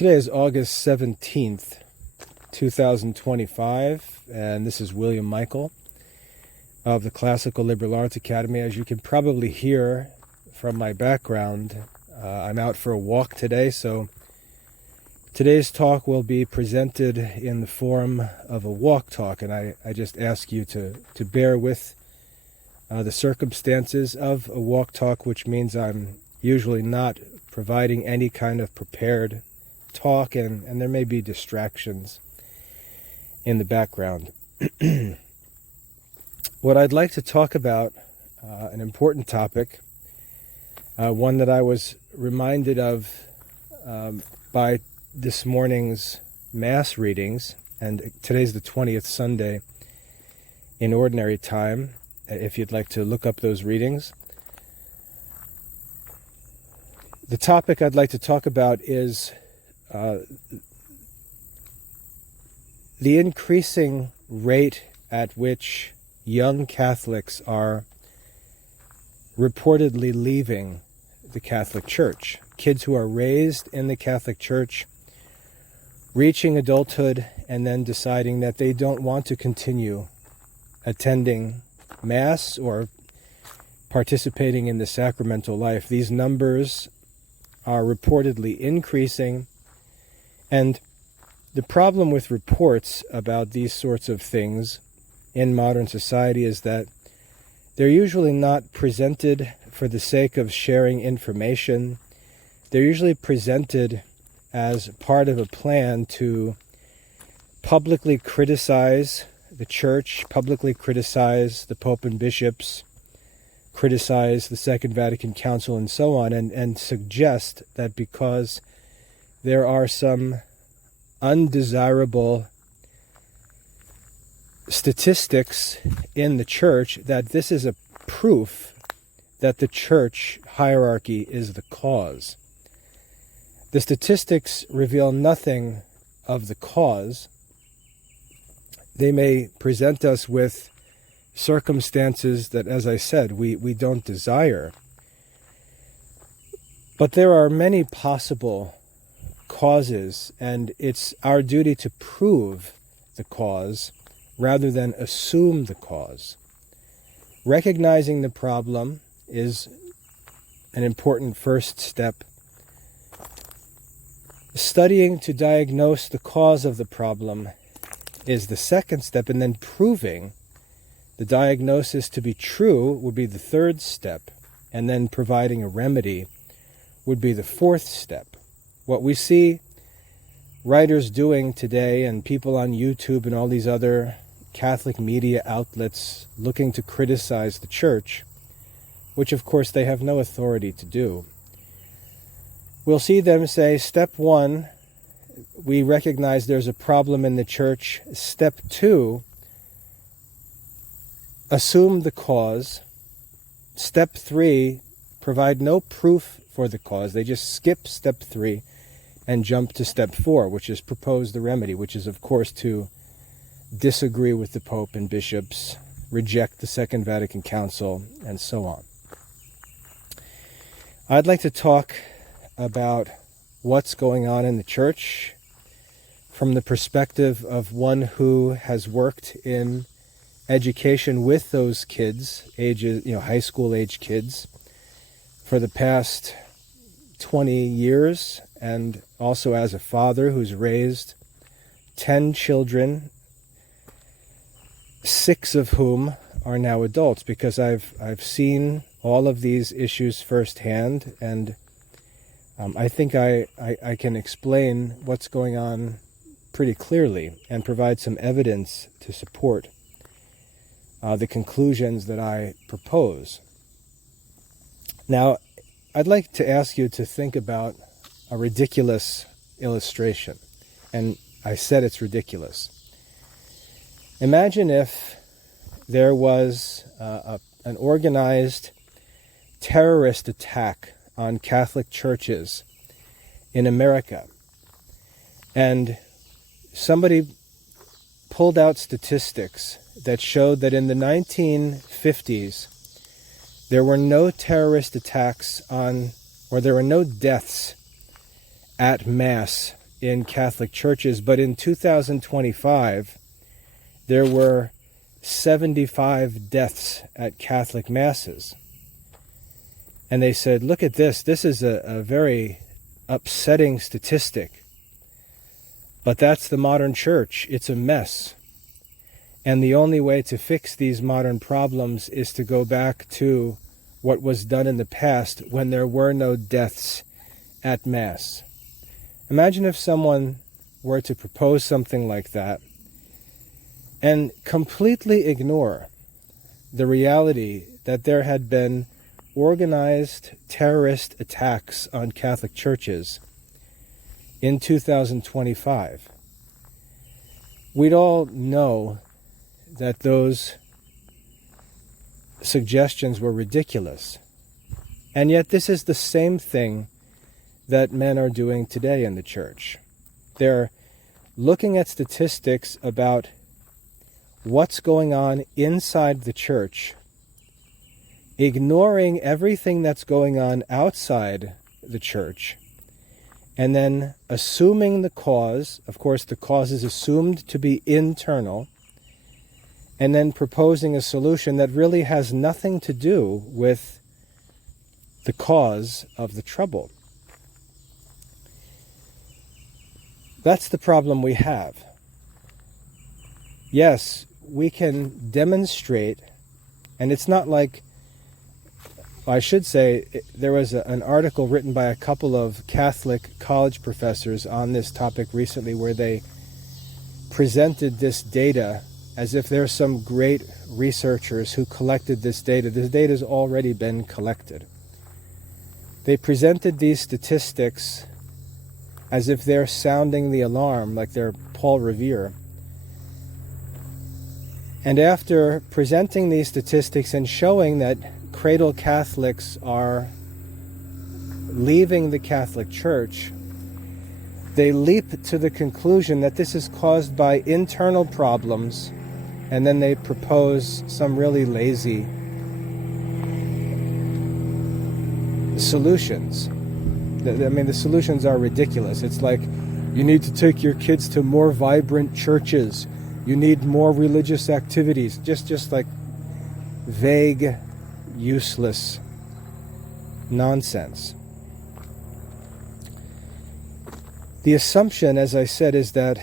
Today is August 17th, 2025, and this is William Michael of the Classical Liberal Arts Academy. As you can probably hear from my background, I'm out for a walk today, so today's talk will be presented in the form of a walk talk, and I just ask you to bear with the circumstances of a walk talk, which means I'm usually not providing any kind of prepared talk, and there may be distractions in the background. What I'd like to talk about, an important topic, one that I was reminded of by this morning's Mass readings, and today's the 20th Sunday in Ordinary Time, if you'd like to look up those readings. The topic I'd like to talk about is the increasing rate at which young Catholics are reportedly leaving the Catholic Church. Kids who are raised in the Catholic Church, reaching adulthood, and then deciding that they don't want to continue attending Mass or participating in the sacramental life. These numbers are reportedly increasing. And the problem with reports about these sorts of things in modern society is that they're usually not presented for the sake of sharing information. They're usually presented as part of a plan to publicly criticize the Church, publicly criticize the Pope and bishops, criticize the Second Vatican Council, and so on, and suggest that because there are some undesirable statistics in the Church, that this is a proof that the Church hierarchy is the cause. The statistics reveal nothing of the cause. They may present us with circumstances that, as I said, we don't desire. But there are many possible causes, and it's our duty to prove the cause rather than assume the cause. Recognizing the problem is an important first step. Studying to diagnose the cause of the problem is the second step, and then proving the diagnosis to be true would be the third step, and then providing a remedy would be the fourth step. What we see writers doing today, and people on YouTube and all these other Catholic media outlets looking to criticize the Church, which of course they have no authority to do, we'll see them say, step one, we recognize there's a problem in the Church. Step two, assume the cause. Step three, provide no proof for the cause. They just skip step three and jump to step four, which is propose the remedy, which is, of course, to disagree with the Pope and bishops, reject the Second Vatican Council, and so on. I'd like to talk about what's going on in the Church from the perspective of one who has worked in education with those kids, high school age kids, for the past 20 years, and also as a father who's raised 10 children, 6 of whom are now adults, because I've seen all of these issues firsthand, and I think I can explain what's going on pretty clearly and provide some evidence to support the conclusions that I propose. Now, I'd like to ask you to think about a ridiculous illustration, and I said it's ridiculous. Imagine if there was an organized terrorist attack on Catholic churches in America, and somebody pulled out statistics that showed that in the 1950s there were no terrorist attacks on, or there were no deaths at Mass in Catholic churches, but in 2025, there were 75 deaths at Catholic masses. And they said, look at this. This is a very upsetting statistic. But that's the modern church. It's a mess. And the only way to fix these modern problems is to go back to what was done in the past when there were no deaths at Mass. Imagine if someone were to propose something like that and completely ignore the reality that there had been organized terrorist attacks on Catholic churches in 2025. We'd all know that those suggestions were ridiculous. And yet this is the same thing that men are doing today in the church. They're looking at statistics about what's going on inside the church, ignoring everything that's going on outside the church, and then assuming the cause. Of course, the cause is assumed to be internal, and then proposing a solution that really has nothing to do with the cause of the trouble. That's the problem we have. Yes, we can demonstrate, and it's not like, I should say, there was an article written by a couple of Catholic college professors on this topic recently where they presented this data as if there are some great researchers who collected this data. This data has already been collected. They presented these statistics as if they're sounding the alarm, like they're Paul Revere. And after presenting these statistics and showing that cradle Catholics are leaving the Catholic Church, they leap to the conclusion that this is caused by internal problems, and then they propose some really lazy solutions. I mean, the solutions are ridiculous. It's like, you need to take your kids to more vibrant churches. You need more religious activities. Just like vague, useless nonsense. The assumption, as I said, is that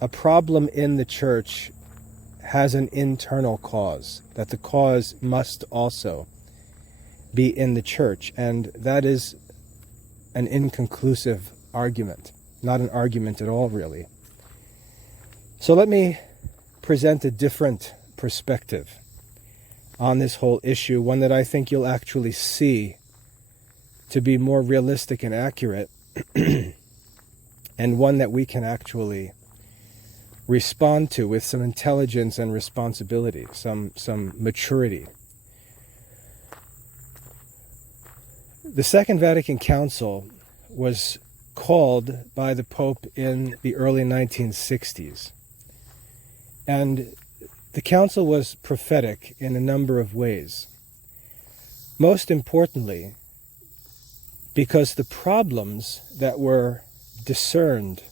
a problem in the church has an internal cause, that the cause must also be in the church, and that is an inconclusive argument, not an argument at all, really. So let me present a different perspective on this whole issue, one that I think you'll actually see to be more realistic and accurate, and one that we can actually respond to with some intelligence and responsibility, some maturity. The Second Vatican Council was called by the Pope in the early 1960s. And the council was prophetic in a number of ways. Most importantly, because the problems that were discerned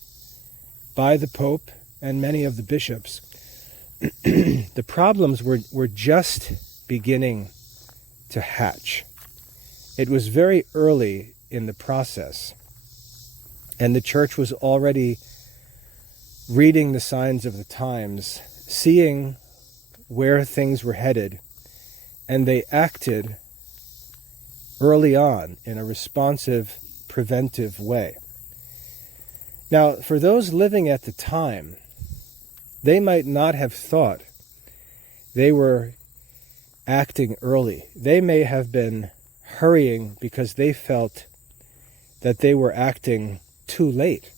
by the Pope and many of the bishops, the problems were just beginning to hatch. It was very early in the process, and the church was already reading the signs of the times, seeing where things were headed, and they acted early on in a responsive, preventive way. Now, for those living at the time, they might not have thought they were acting early. They may have been hurrying because they felt that they were acting too late.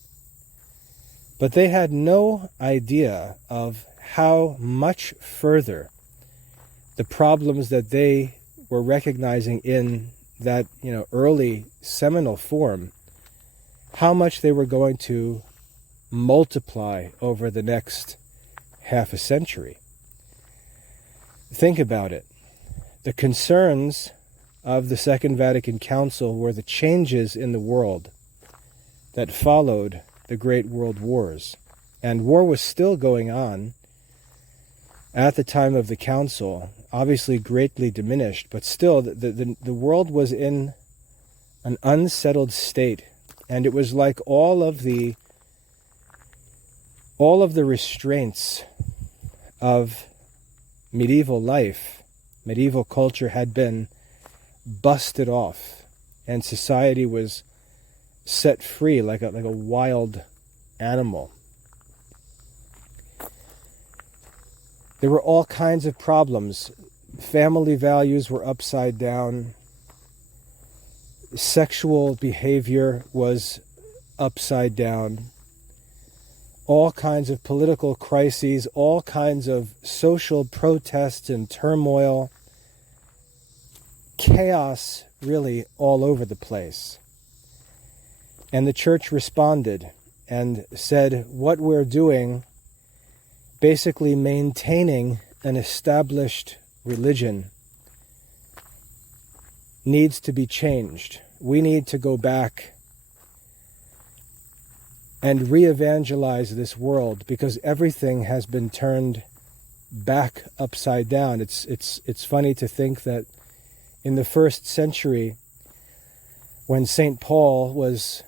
But they had no idea of how much further the problems that they were recognizing in that, early seminal form, how much they were going to multiply over the next half a century. Think about it. The concerns of the Second Vatican Council were the changes in the world that followed the Great World Wars. And war was still going on at the time of the council, obviously greatly diminished, but still the world was in an unsettled state. And it was like all of the restraints of medieval life, medieval culture had been busted off, and society was set free like a wild animal. There were all kinds of problems. Family values were upside down. Sexual behavior was upside down. All kinds of political crises, all kinds of social protests and turmoil. Chaos really all over the place. And the church responded and said, what we're doing, basically maintaining an established religion, needs to be changed. We need to go back and re-evangelize this world, because everything has been turned back upside down. It's funny to think that in the first century, when St. Paul was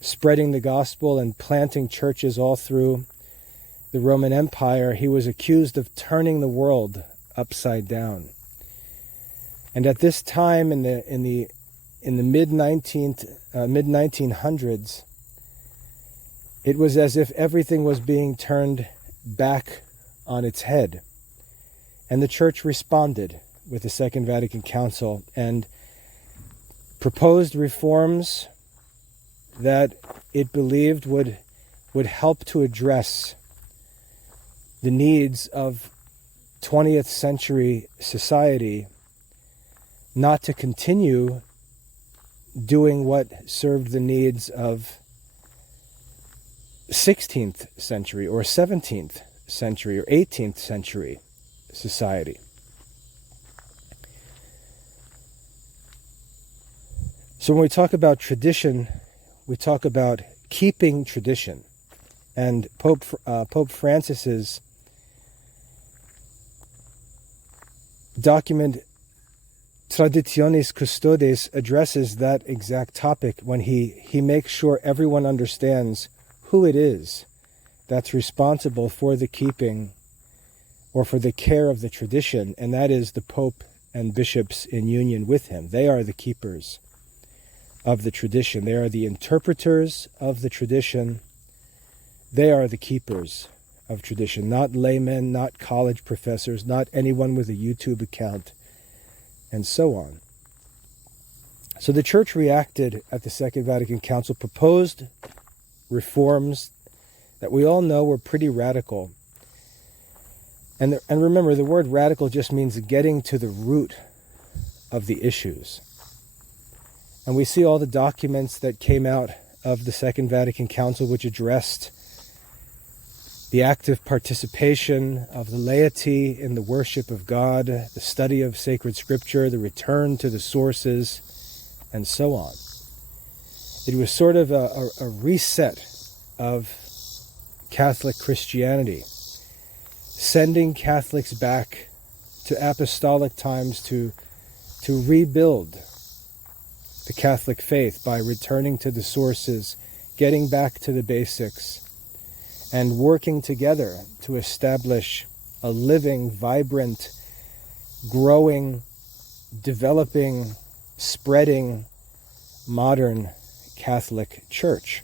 spreading the gospel and planting churches all through the Roman Empire, he was accused of turning the world upside down. And at this time in the mid 1900s, it was as if everything was being turned back on its head. And the church responded with the Second Vatican Council and proposed reforms that it believed would help to address the needs of 20th century society, not to continue doing what served the needs of 16th century or 17th century or 18th century society. So when we talk about tradition, we talk about keeping tradition. And Pope Francis's document Traditionis Custodes addresses that exact topic when he makes sure everyone understands who it is that's responsible for the keeping or for the care of the tradition, and that is the Pope and bishops in union with him. They are the keepers of the tradition. They are the interpreters of the tradition. They are the keepers of tradition, not laymen, not college professors, not anyone with a YouTube account, and so on. So the Church reacted at the Second Vatican Council, proposed reforms that we all know were pretty radical. And remember, the word radical just means getting to the root of the issues. And we see all the documents that came out of the Second Vatican Council which addressed the active participation of the laity in the worship of God, the study of sacred scripture, the return to the sources, and so on. It was sort of a reset of Catholic Christianity, sending Catholics back to apostolic times to rebuild the Catholic faith by returning to the sources, getting back to the basics, and working together to establish a living, vibrant, growing, developing, spreading, modern Catholic Church.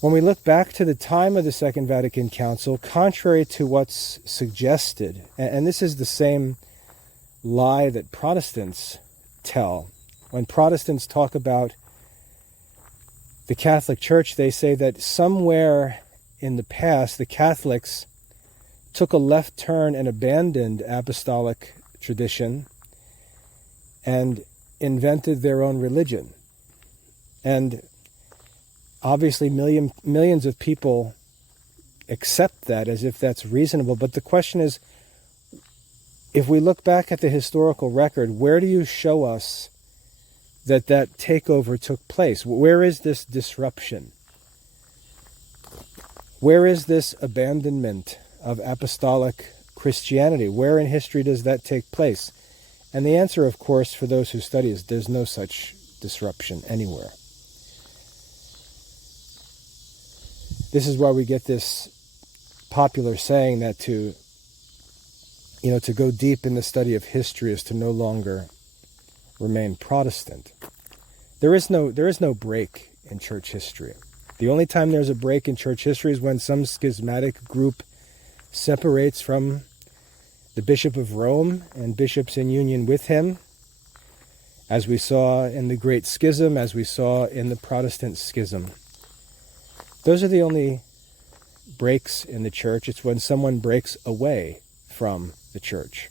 When we look back to the time of the Second Vatican Council, contrary to what's suggested, and this is the same lie that Protestants tell. When Protestants talk about the Catholic Church, they say that somewhere in the past, the Catholics took a left turn and abandoned apostolic tradition and invented their own religion. And obviously millions of people accept that as if that's reasonable. But the question is, if we look back at the historical record, where do you show us that takeover took place? Where is this disruption? Where is this abandonment of apostolic Christianity? Where in history does that take place? And the answer, of course, for those who study is there's no such disruption anywhere. This is why we get this popular saying that to go deep in the study of history is to no longer remain Protestant. There is no break in church history. The only time there's a break in church history is when some schismatic group separates from the Bishop of Rome and bishops in union with him, as we saw in the Great Schism, as we saw in the Protestant Schism. Those are the only breaks in the church. It's when someone breaks away from the church.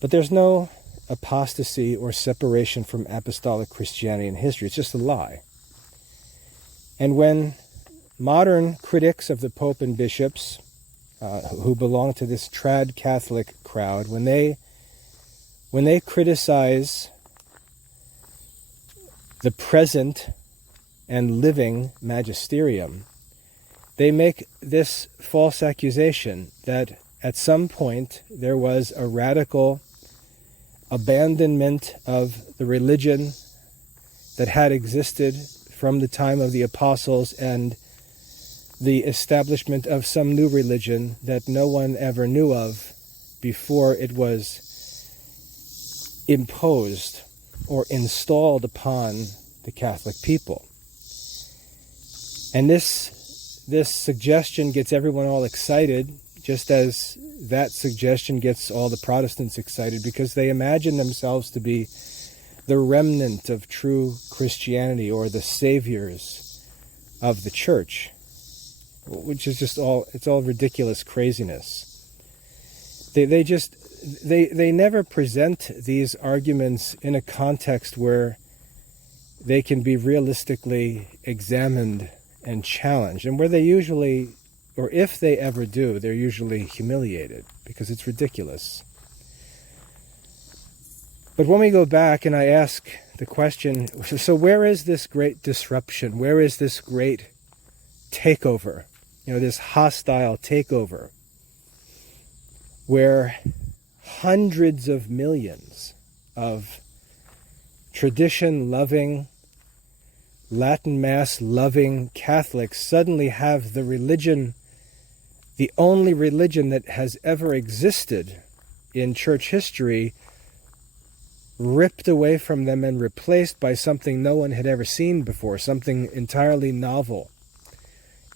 But there's no apostasy or separation from apostolic Christianity in history. It's just a lie. And when modern critics of the Pope and bishops, who belong to this trad Catholic crowd, when they criticize the present and living magisterium, they make this false accusation that at some point there was a radical abandonment of the religion that had existed from the time of the apostles and the establishment of some new religion that no one ever knew of before it was imposed or installed upon the Catholic people. And this suggestion gets everyone all excited, just as that suggestion gets all the Protestants excited, because they imagine themselves to be the remnant of true Christianity or the saviors of the church, which is just it's all ridiculous craziness. They never present these arguments in a context where they can be realistically examined and challenged, and where they usually, or if they ever do, they're usually humiliated because it's ridiculous. But when we go back and I ask the question, so where is this great disruption? Where is this great takeover? This hostile takeover where hundreds of millions of tradition-loving, Latin Mass-loving Catholics suddenly have the religion, the only religion that has ever existed in church history, ripped away from them and replaced by something no one had ever seen before, something entirely novel.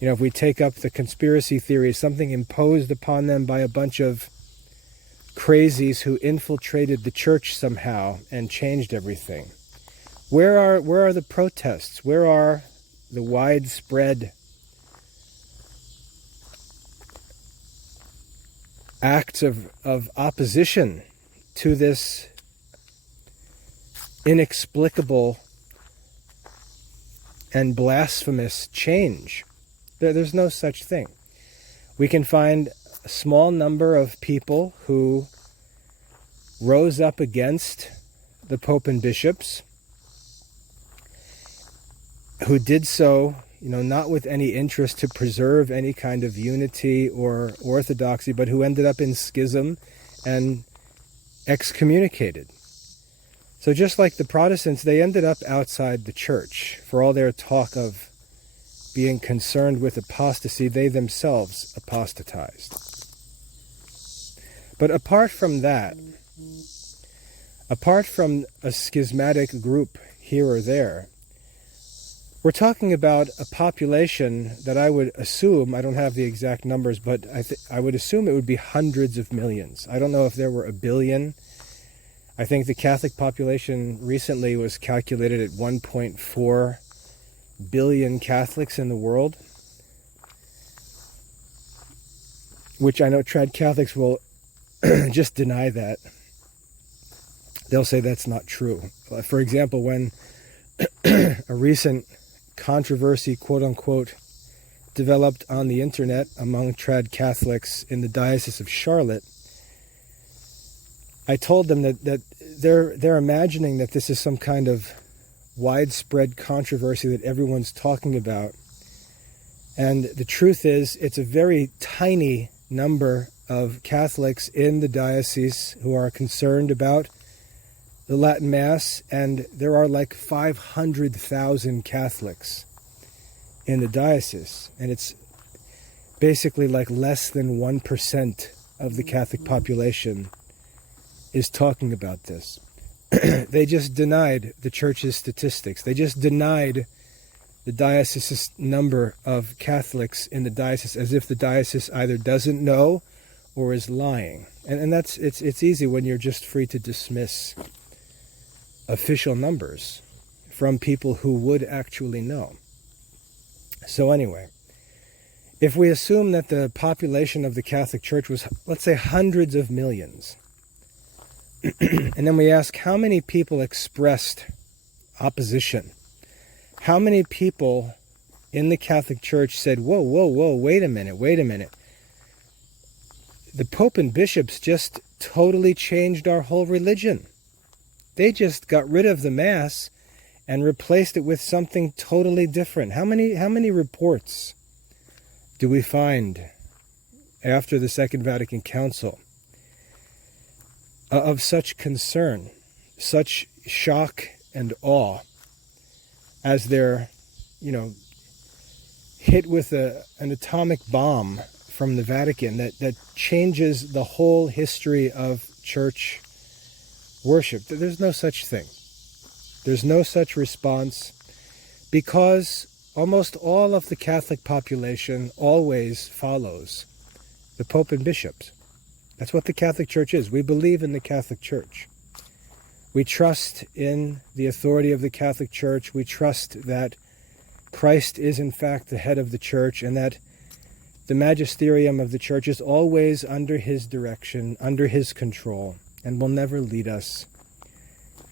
If we take up the conspiracy theories, something imposed upon them by a bunch of crazies who infiltrated the church somehow and changed everything. Where are the protests? Where are the widespread acts of opposition to this inexplicable and blasphemous change? There's no such thing. We can find a small number of people who rose up against the Pope and bishops, who did so, not with any interest to preserve any kind of unity or orthodoxy, but who ended up in schism and excommunicated. So just like the Protestants, they ended up outside the church. For all their talk of being concerned with apostasy, they themselves apostatized. But apart from that, apart from a schismatic group here or there, we're talking about a population that I would assume, I don't have the exact numbers, but I would assume it would be hundreds of millions. I don't know if there were 1 billion. I think the Catholic population recently was calculated at 1.4 billion Catholics in the world, which I know trad Catholics will just deny that. They'll say that's not true. For example, when a recent controversy, quote-unquote, developed on the internet among trad Catholics in the Diocese of Charlotte, I told them that they're imagining that this is some kind of widespread controversy that everyone's talking about. And the truth is, it's a very tiny number of Catholics in the diocese who are concerned about the Latin Mass, and there are like 500,000 Catholics in the diocese, and it's basically like less than 1% of the Catholic population is talking about this. They just denied the Church's statistics. They just denied the diocese's number of Catholics in the diocese, as if the diocese either doesn't know or is lying. And that's it's easy when you're just free to dismiss official numbers from people who would actually know. So anyway, if we assume that the population of the Catholic Church was, let's say, hundreds of millions, and then we ask how many people expressed opposition, how many people in the Catholic Church said, whoa, wait a minute. The Pope and bishops just totally changed our whole religion. They just got rid of the Mass and replaced it with something totally different. How many reports do we find after the Second Vatican Council of such concern, such shock and awe, as they're, hit with an atomic bomb from the Vatican that changes the whole history of church worship? There's no such thing. There's no such response, because almost all of the Catholic population always follows the Pope and bishops. That's what the Catholic Church is. We believe in the Catholic Church. We trust in the authority of the Catholic Church. We trust that Christ is in fact the head of the Church, and that the magisterium of the Church is always under his direction, under his control, and will never lead us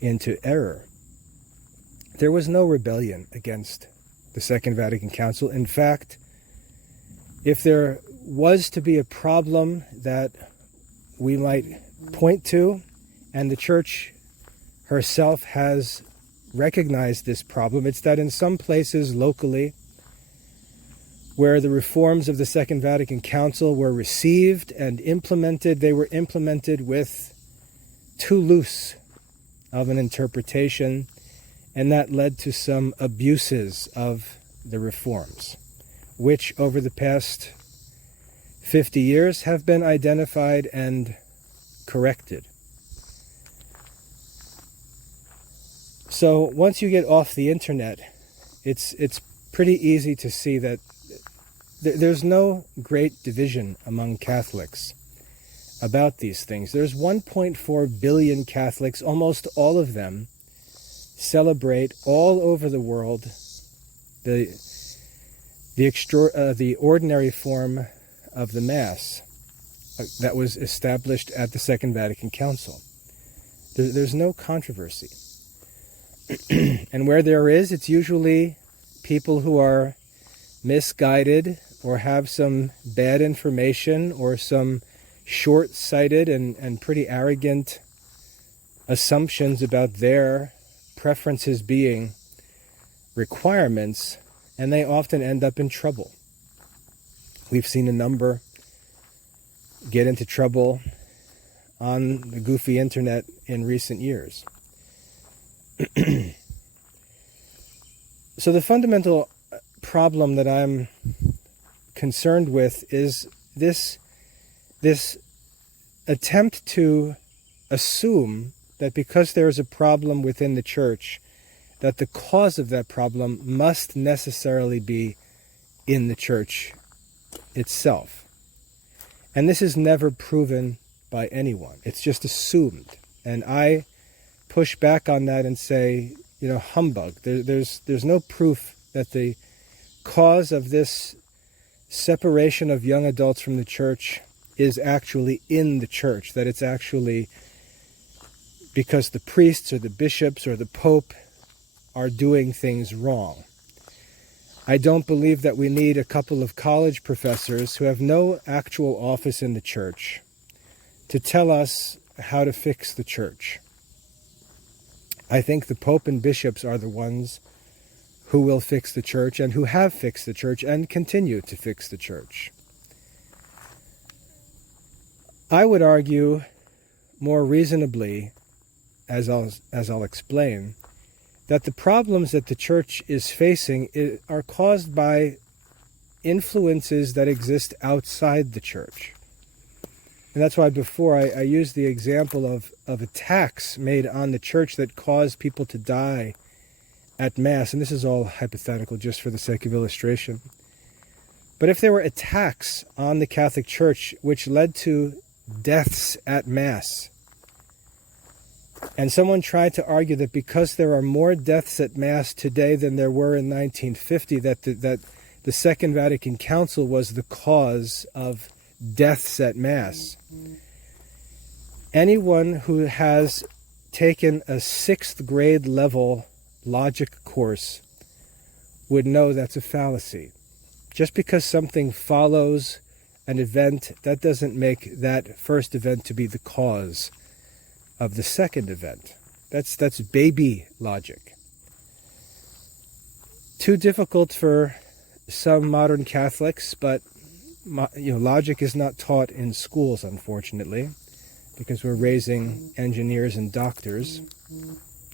into error. There was no rebellion against the Second Vatican Council. In fact, if there was to be a problem that we might point to, and the Church herself has recognized this problem, it's that in some places locally where the reforms of the Second Vatican Council were received and implemented, they were implemented with too loose of an interpretation, and that led to some abuses of the reforms, which over the past 50 years have been identified and corrected. So once you get off the internet, it's pretty easy to see that there's no great division among Catholics about these things. There's 1.4 billion Catholics. Almost all of them celebrate all over the world the ordinary form of the Mass that was established at the Second Vatican Council. There's no controversy. And where there is, it's usually people who are misguided or have some bad information or some short-sighted and pretty arrogant assumptions about their preferences being requirements, and they often end up in trouble. We've seen a number get into trouble on the goofy internet in recent years. So the fundamental problem that I'm concerned with is this attempt to assume that because there is a problem within the Church, that the cause of that problem must necessarily be in the Church itself. And this is never proven by anyone. It's just assumed. And I push back on that and say, humbug. There's no proof that the cause of this separation of young adults from the Church is actually in the Church, that it's actually because the priests or the bishops or the Pope are doing things wrong. I don't believe that we need a couple of college professors who have no actual office in the Church to tell us how to fix the church. I think the Pope and bishops are the ones who will fix the church and who have fixed the church and continue to fix the church. I would argue more reasonably, as I'll explain, that the problems that the church is facing are caused by influences that exist outside the church. And that's why before I used the example of attacks made on the church that cause people to die at Mass. And this is all hypothetical just for the sake of illustration. But if there were attacks on the Catholic Church which led to deaths at Mass, and someone tried to argue that because there are more deaths at Mass today than there were in 1950, that the Second Vatican Council was the cause of deaths at Mass. Anyone who has taken a 6th grade level logic course would know that's a fallacy. Just because something follows an event, that doesn't make that first event to be the cause of the second event. That's baby logic. Too difficult for some modern Catholics, but logic is not taught in schools, unfortunately, because we're raising engineers and doctors,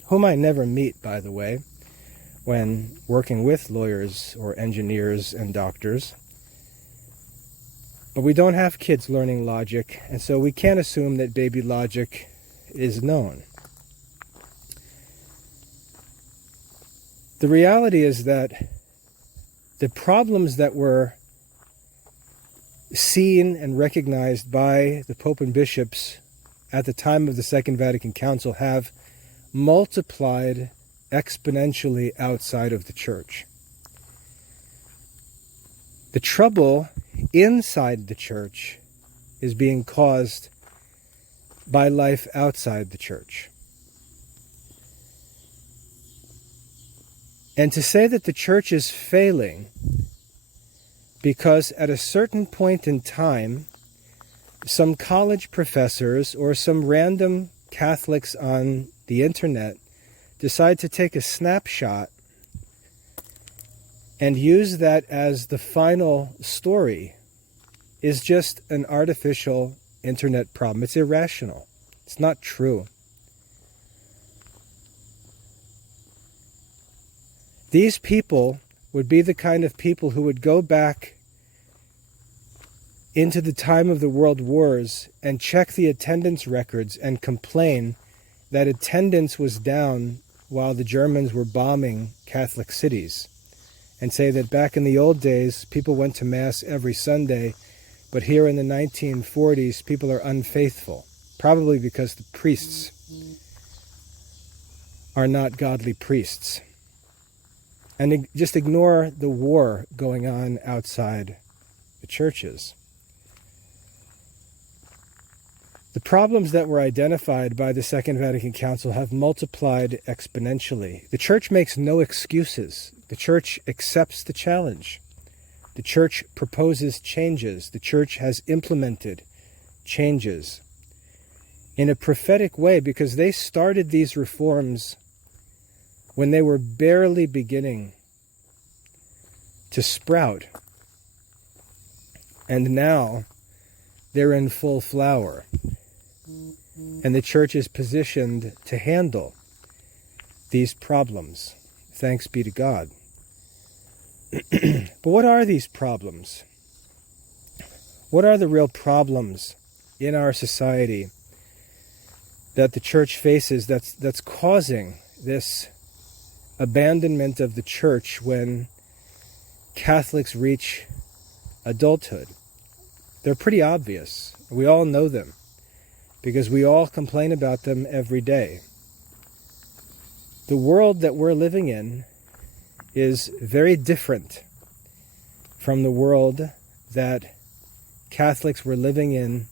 whom I never meet, by the way, when working with lawyers or engineers and doctors. But we don't have kids learning logic, and so we can't assume that baby logic is known. The reality is that the problems that were seen and recognized by the Pope and bishops at the time of the Second Vatican Council have multiplied exponentially outside of the Church. The trouble inside the Church is being caused by life outside the Church. And to say that the Church is failing because at a certain point in time, some college professors or some random Catholics on the internet decide to take a snapshot and use that as the final story is just an artificial internet problem. It's irrational. It's not true. These people would be the kind of people who would go back into the time of the world wars and check the attendance records and complain that attendance was down while the Germans were bombing Catholic cities, and say that back in the old days people went to Mass every Sunday, but here in the 1940s people are unfaithful, probably because the priests are not godly priests. And just ignore the war going on outside the churches. The problems that were identified by the Second Vatican Council have multiplied exponentially. The Church makes no excuses. The Church accepts the challenge. The Church proposes changes. The Church has implemented changes in a prophetic way, because they started these reforms when they were barely beginning to sprout. And now they're in full flower. And the Church is positioned to handle these problems. Thanks be to God. But what are these problems? What are the real problems in our society that the Church faces that's causing this abandonment of the Church when Catholics reach adulthood? They're pretty obvious. We all know them, because we all complain about them every day. The world that we're living in is very different from the world that Catholics were living in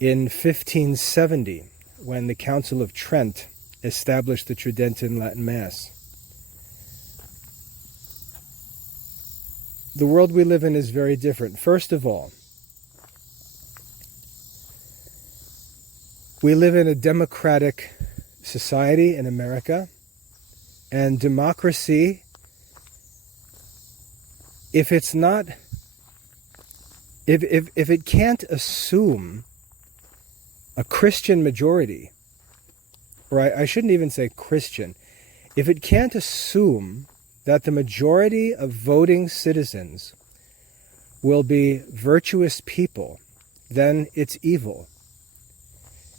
1570, when the Council of Trent established the Tridentine Latin Mass. The world we live in is very different. First of all, We live in a democratic society in America, and democracy, if it's not, if it can't assume a Christian majority, or I shouldn't even say Christian, if it can't assume that the majority of voting citizens will be virtuous people, then it's evil.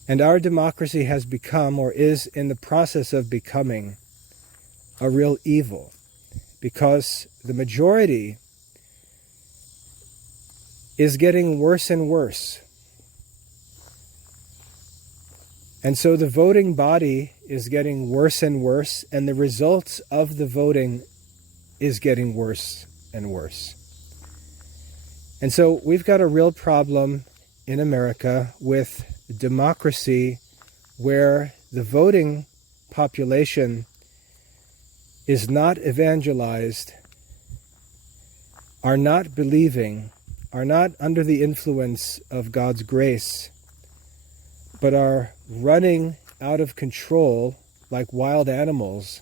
And our democracy has become, or is in the process of becoming, a real evil, because the majority is getting worse and worse. And so the voting body is getting worse and worse, and the results of the voting is getting worse and worse. And so we've got a real problem in America with democracy, where the voting population is not evangelized, are not believing, are not under the influence of God's grace, but are running out of control like wild animals.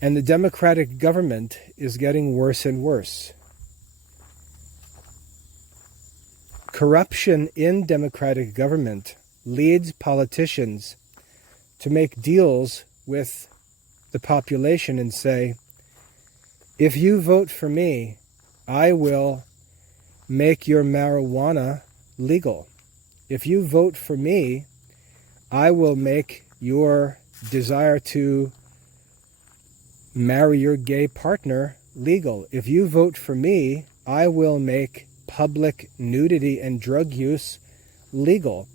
And the democratic government is getting worse and worse. Corruption in democratic government leads politicians to make deals with the population and say, if you vote for me, I will make your marijuana legal. If you vote for me, I will make your desire to marry your gay partner legal. If you vote for me, I will make public nudity and drug use legal.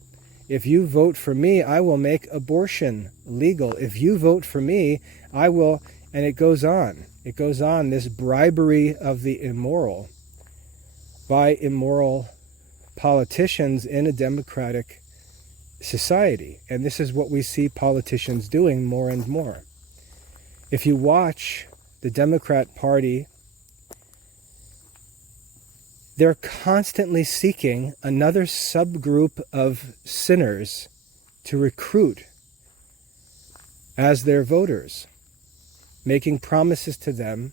If you vote for me, I will make abortion legal. If you vote for me, I will, and it goes on. It goes on, this bribery of the immoral by immoral politicians in a democratic society. And this is what we see politicians doing more and more. If you watch the Democrat Party, they're constantly seeking another subgroup of sinners to recruit as their voters, making promises to them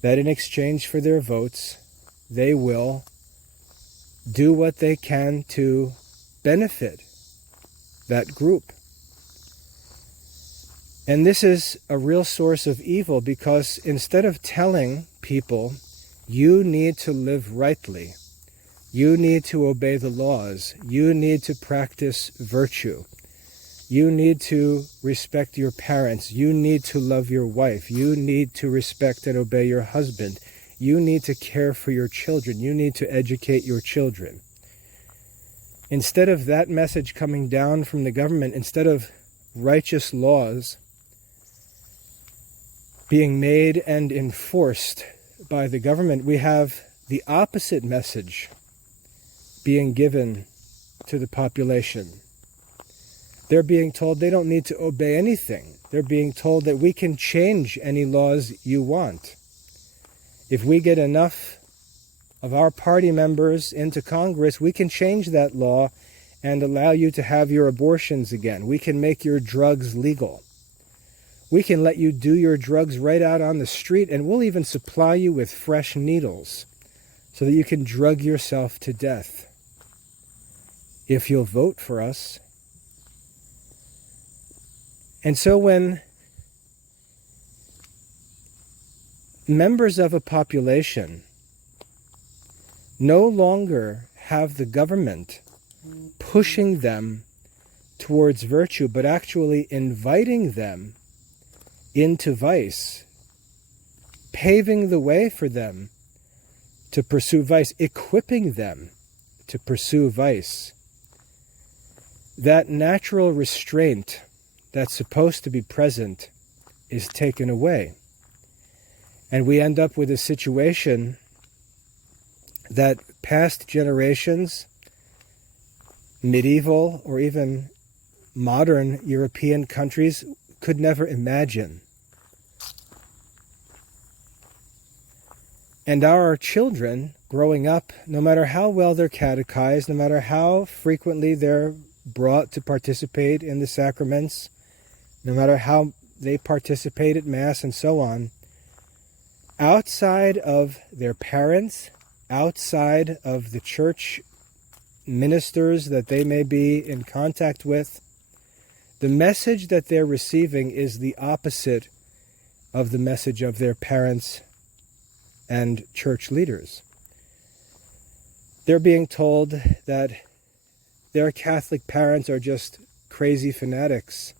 that in exchange for their votes, they will do what they can to benefit that group. And this is a real source of evil, because instead of telling people, you need to live rightly, you need to obey the laws, you need to practice virtue, you need to respect your parents, you need to love your wife, you need to respect and obey your husband, you need to care for your children, you need to educate your children. Instead of that message coming down from the government, instead of righteous laws being made and enforced by the government, we have the opposite message being given to the population. They're being told they don't need to obey anything. They're being told that we can change any laws you want. If we get enough of our party members into Congress, we can change that law and allow you to have your abortions again. We can make your drugs legal. We can let you do your drugs right out on the street, and we'll even supply you with fresh needles so that you can drug yourself to death if you'll vote for us. And so when members of a population no longer have the government pushing them towards virtue, but actually inviting them into vice, paving the way for them to pursue vice, equipping them to pursue vice, that natural restraint that's supposed to be present is taken away. And we end up with a situation that past generations, medieval or even modern European countries could never imagine. And our children growing up, no matter how well they're catechized, no matter how frequently they're brought to participate in the sacraments, no matter how they participate at Mass and so on, outside of their parents, outside of the church ministers that they may be in contact with, the message that they're receiving is the opposite of the message of their parents and church leaders. They're being told that their Catholic parents are just crazy fanatics,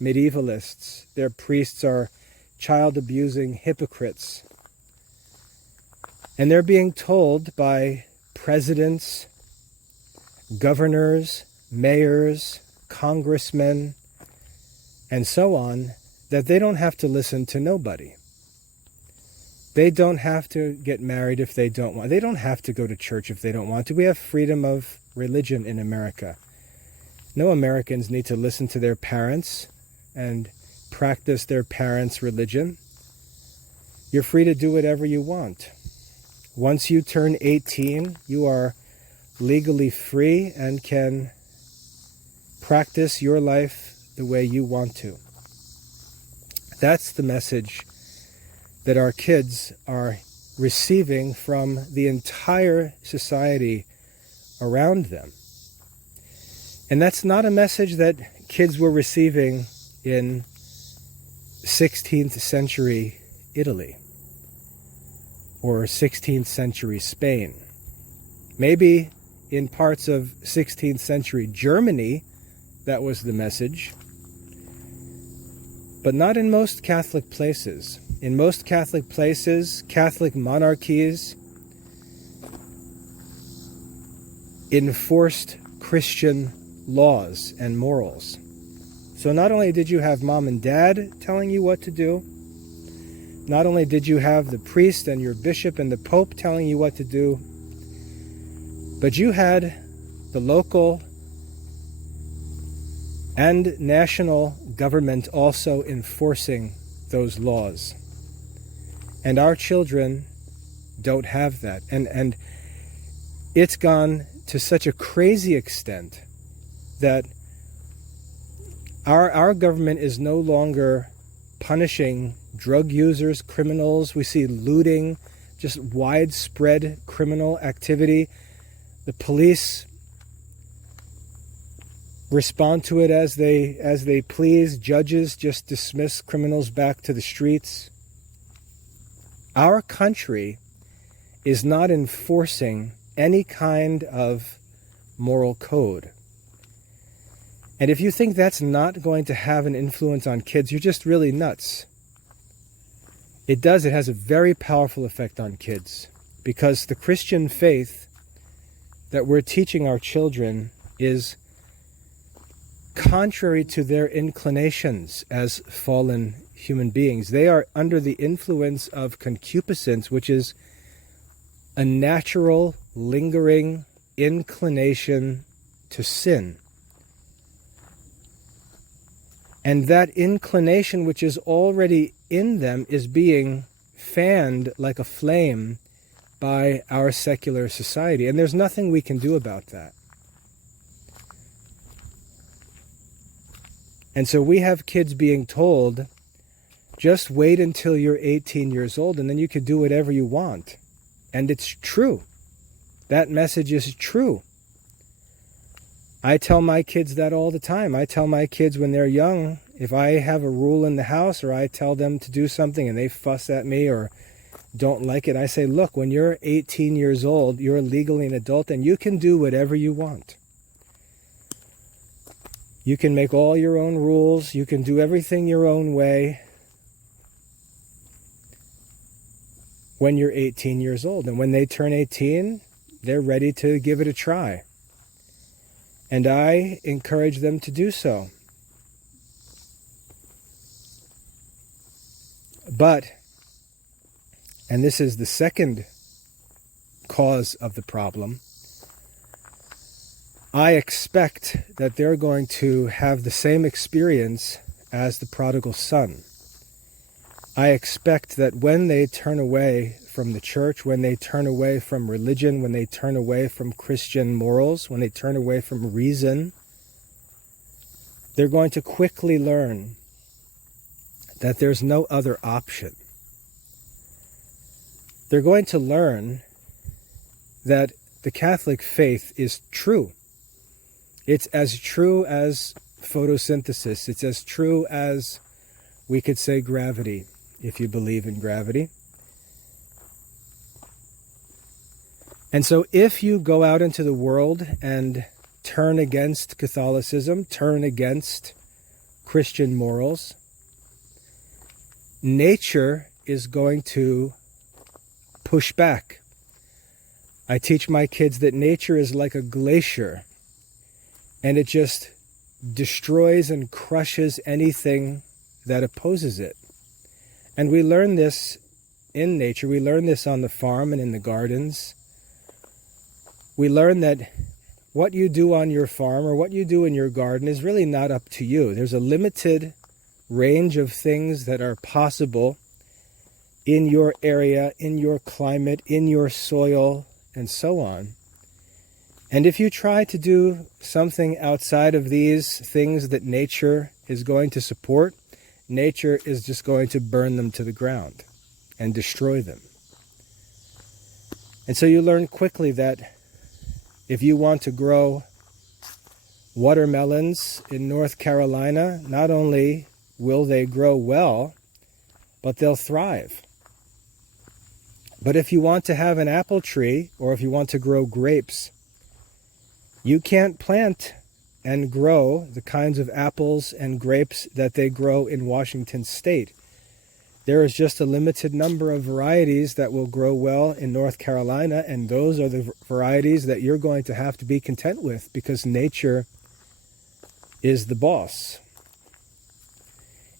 medievalists. Their priests are child-abusing hypocrites. And they're being told by presidents, governors, mayors, congressmen, and so on, that they don't have to listen to nobody. They don't have to get married if they don't want. They don't have to go to church if they don't want to. We have freedom of religion in America. No Americans need to listen to their parents and practice their parents' religion. You're free to do whatever you want. Once you turn 18, you are legally free and can practice your life the way you want to. That's the message that our kids are receiving from the entire society around them. And that's not a message that kids were receiving in 16th century Italy or 16th century Spain. Maybe in parts of 16th century Germany, that was the message. But not in most Catholic places. In most Catholic places, Catholic monarchies enforced Christian laws and morals. So not only did you have mom and dad telling you what to do, not only did you have the priest and your bishop and the pope telling you what to do, but you had the local and national government also enforcing those laws. And our children don't have that. And it's gone to such a crazy extent that our government is no longer punishing drug users, criminals. We see looting, just widespread criminal activity. The police respond to it as they please. Judges just dismiss criminals back to the streets. Our country is not enforcing any kind of moral code. And if you think that's not going to have an influence on kids, you're just really nuts. It does. It has a very powerful effect on kids, because the Christian faith that we're teaching our children is contrary to their inclinations as fallen human beings. They are under the influence of concupiscence, which is a natural, lingering inclination to sin. And that inclination, which is already in them, is being fanned like a flame by our secular society. And there's nothing we can do about that. And so we have kids being told, just wait until you're 18 years old and then you can do whatever you want. And it's true. That message is true. I tell my kids that all the time. I tell my kids when they're young, if I have a rule in the house or I tell them to do something and they fuss at me or don't like it, I say, look, when you're 18 years old, you're legally an adult and you can do whatever you want. You can make all your own rules. You can do everything your own way when you're 18 years old. And when they turn 18, they're ready to give it a try. And I encourage them to do so. But, and this is the second cause of the problem, I expect that they're going to have the same experience as the prodigal son. I expect that when they turn away from the church, when they turn away from religion, when they turn away from Christian morals, when they turn away from reason, they're going to quickly learn that there's no other option. They're going to learn that the Catholic faith is true. It's as true as photosynthesis. It's as true as, we could say, gravity, if you believe in gravity. And so if you go out into the world and turn against Catholicism, turn against Christian morals, nature is going to push back. I teach my kids that nature is like a glacier, and it just destroys and crushes anything that opposes it. And we learn this in nature. We learn this on the farm and in the gardens. We learn that what you do on your farm or what you do in your garden is really not up to you. There's a limited range of things that are possible in your area, in your climate, in your soil, and so on. And if you try to do something outside of these things that nature is going to support, nature is just going to burn them to the ground and destroy them. And so you learn quickly that if you want to grow watermelons in North Carolina, not only will they grow well, but they'll thrive. But if you want to have an apple tree, or if you want to grow grapes, you can't plant and grow the kinds of apples and grapes that they grow in Washington State. There is just a limited number of varieties that will grow well in North Carolina, and those are the varieties that you're going to have to be content with, because nature is the boss.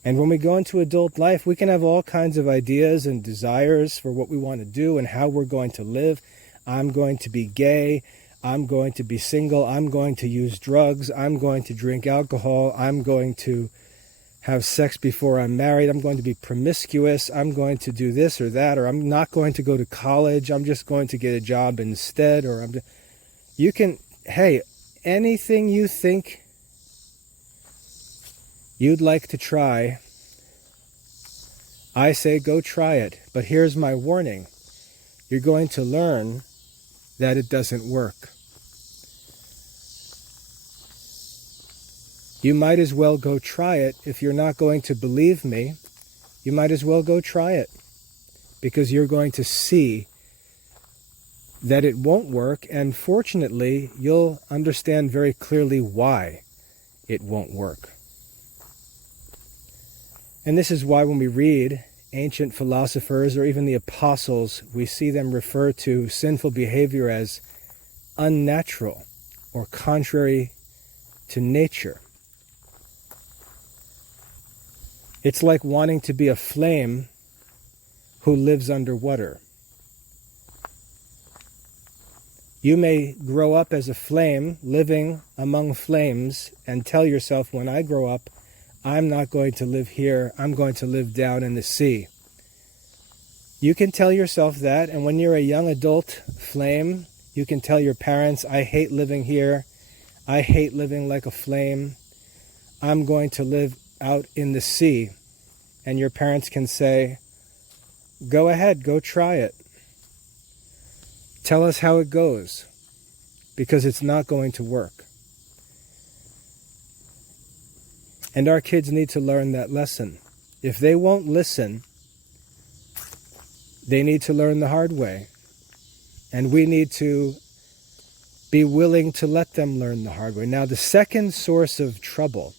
And when we go into adult life, we can have all kinds of ideas and desires for what we want to do and how we're going to live. I'm going to be gay. I'm going to be single. I'm going to use drugs. I'm going to drink alcohol. I'm going to have sex before I'm married. I'm going to be promiscuous. I'm going to do this or that, or I'm not going to go to college. I'm just going to get a job instead, or you can, hey, anything you think you'd like to try, I say go try it. But here's my warning. You're going to learn that it doesn't work. You might as well go try it. If you're not going to believe me, you might as well go try it, because you're going to see that it won't work, and fortunately, you'll understand very clearly why it won't work. And this is why when we read ancient philosophers or even the apostles, we see them refer to sinful behavior as unnatural or contrary to nature. It's like wanting to be a flame who lives underwater. You may grow up as a flame, living among flames, and tell yourself, when I grow up, I'm not going to live here, I'm going to live down in the sea. You can tell yourself that, and when you're a young adult flame, you can tell your parents, I hate living here, I hate living like a flame, I'm going to live out in the sea. And your parents can say, go ahead, go try it. Tell us how it goes, because it's not going to work. And our kids need to learn that lesson. If they won't listen, they need to learn the hard way. And we need to be willing to let them learn the hard way. Now, the second source of trouble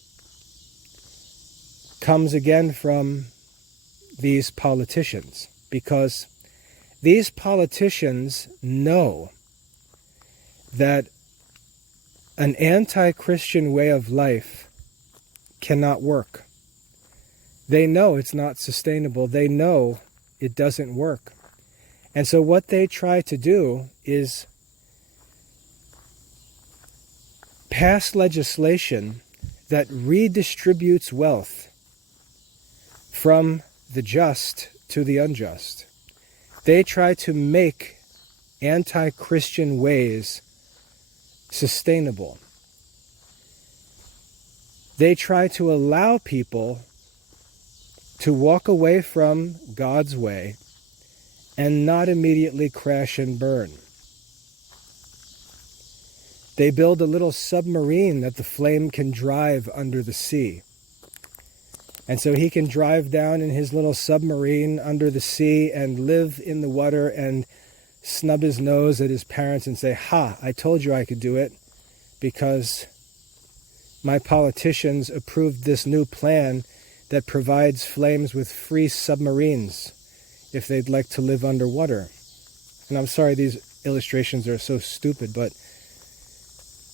comes again from these politicians, because these politicians know that an anti-Christian way of life cannot work. They know it's not sustainable. They know it doesn't work. And so what they try to do is pass legislation that redistributes wealth from the just to the unjust. They try to make anti-Christian ways sustainable. They try to allow people to walk away from God's way and not immediately crash and burn. They build a little submarine that the flame can drive under the sea. And so he can drive down in his little submarine under the sea and live in the water and snub his nose at his parents and say, "Ha, I told you I could do it because my politicians approved this new plan that provides flames with free submarines if they'd like to live underwater." And I'm sorry these illustrations are so stupid, but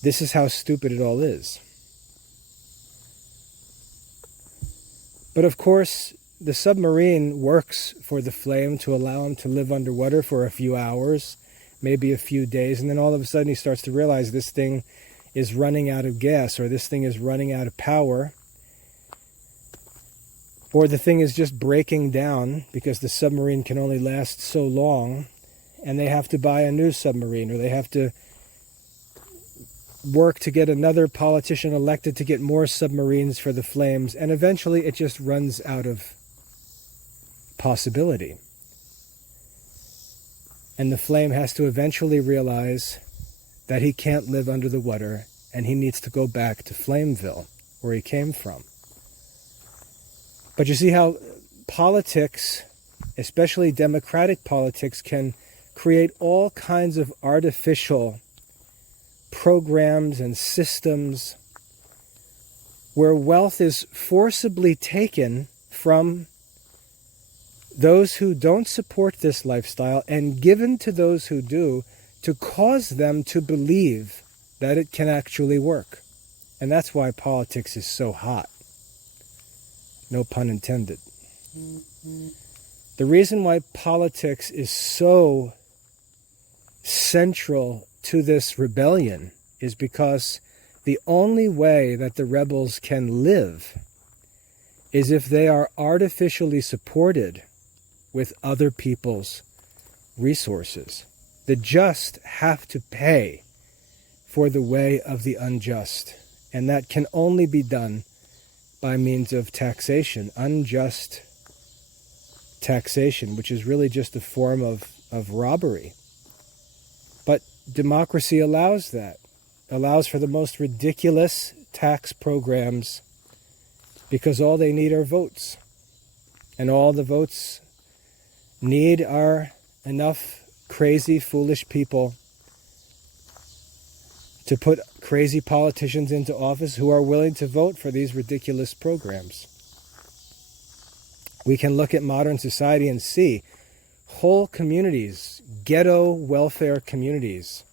this is how stupid it all is. But of course, the submarine works for the flame to allow him to live underwater for a few hours, maybe a few days, and then all of a sudden he starts to realize this thing is running out of gas, or this thing is running out of power, or the thing is just breaking down because the submarine can only last so long, and they have to buy a new submarine, or they have to work to get another politician elected to get more submarines for the flames, and eventually it just runs out of possibility. And the flame has to eventually realize that he can't live under the water, and he needs to go back to Flameville, where he came from. But you see how politics, especially democratic politics, can create all kinds of artificial programs and systems where wealth is forcibly taken from those who don't support this lifestyle and given to those who do, to cause them to believe that it can actually work. And that's why politics is so hot. No pun intended. The reason why politics is so central to this rebellion is because the only way that the rebels can live is if they are artificially supported with other people's resources. The just have to pay for the way of the unjust, and that can only be done by means of taxation, unjust taxation, which is really just a form of robbery. But democracy allows that, allows for the most ridiculous tax programs, because all they need are votes. And all the votes need are enough crazy, foolish people to put crazy politicians into office who are willing to vote for these ridiculous programs. We can look at modern society and see whole communities, ghetto welfare communities,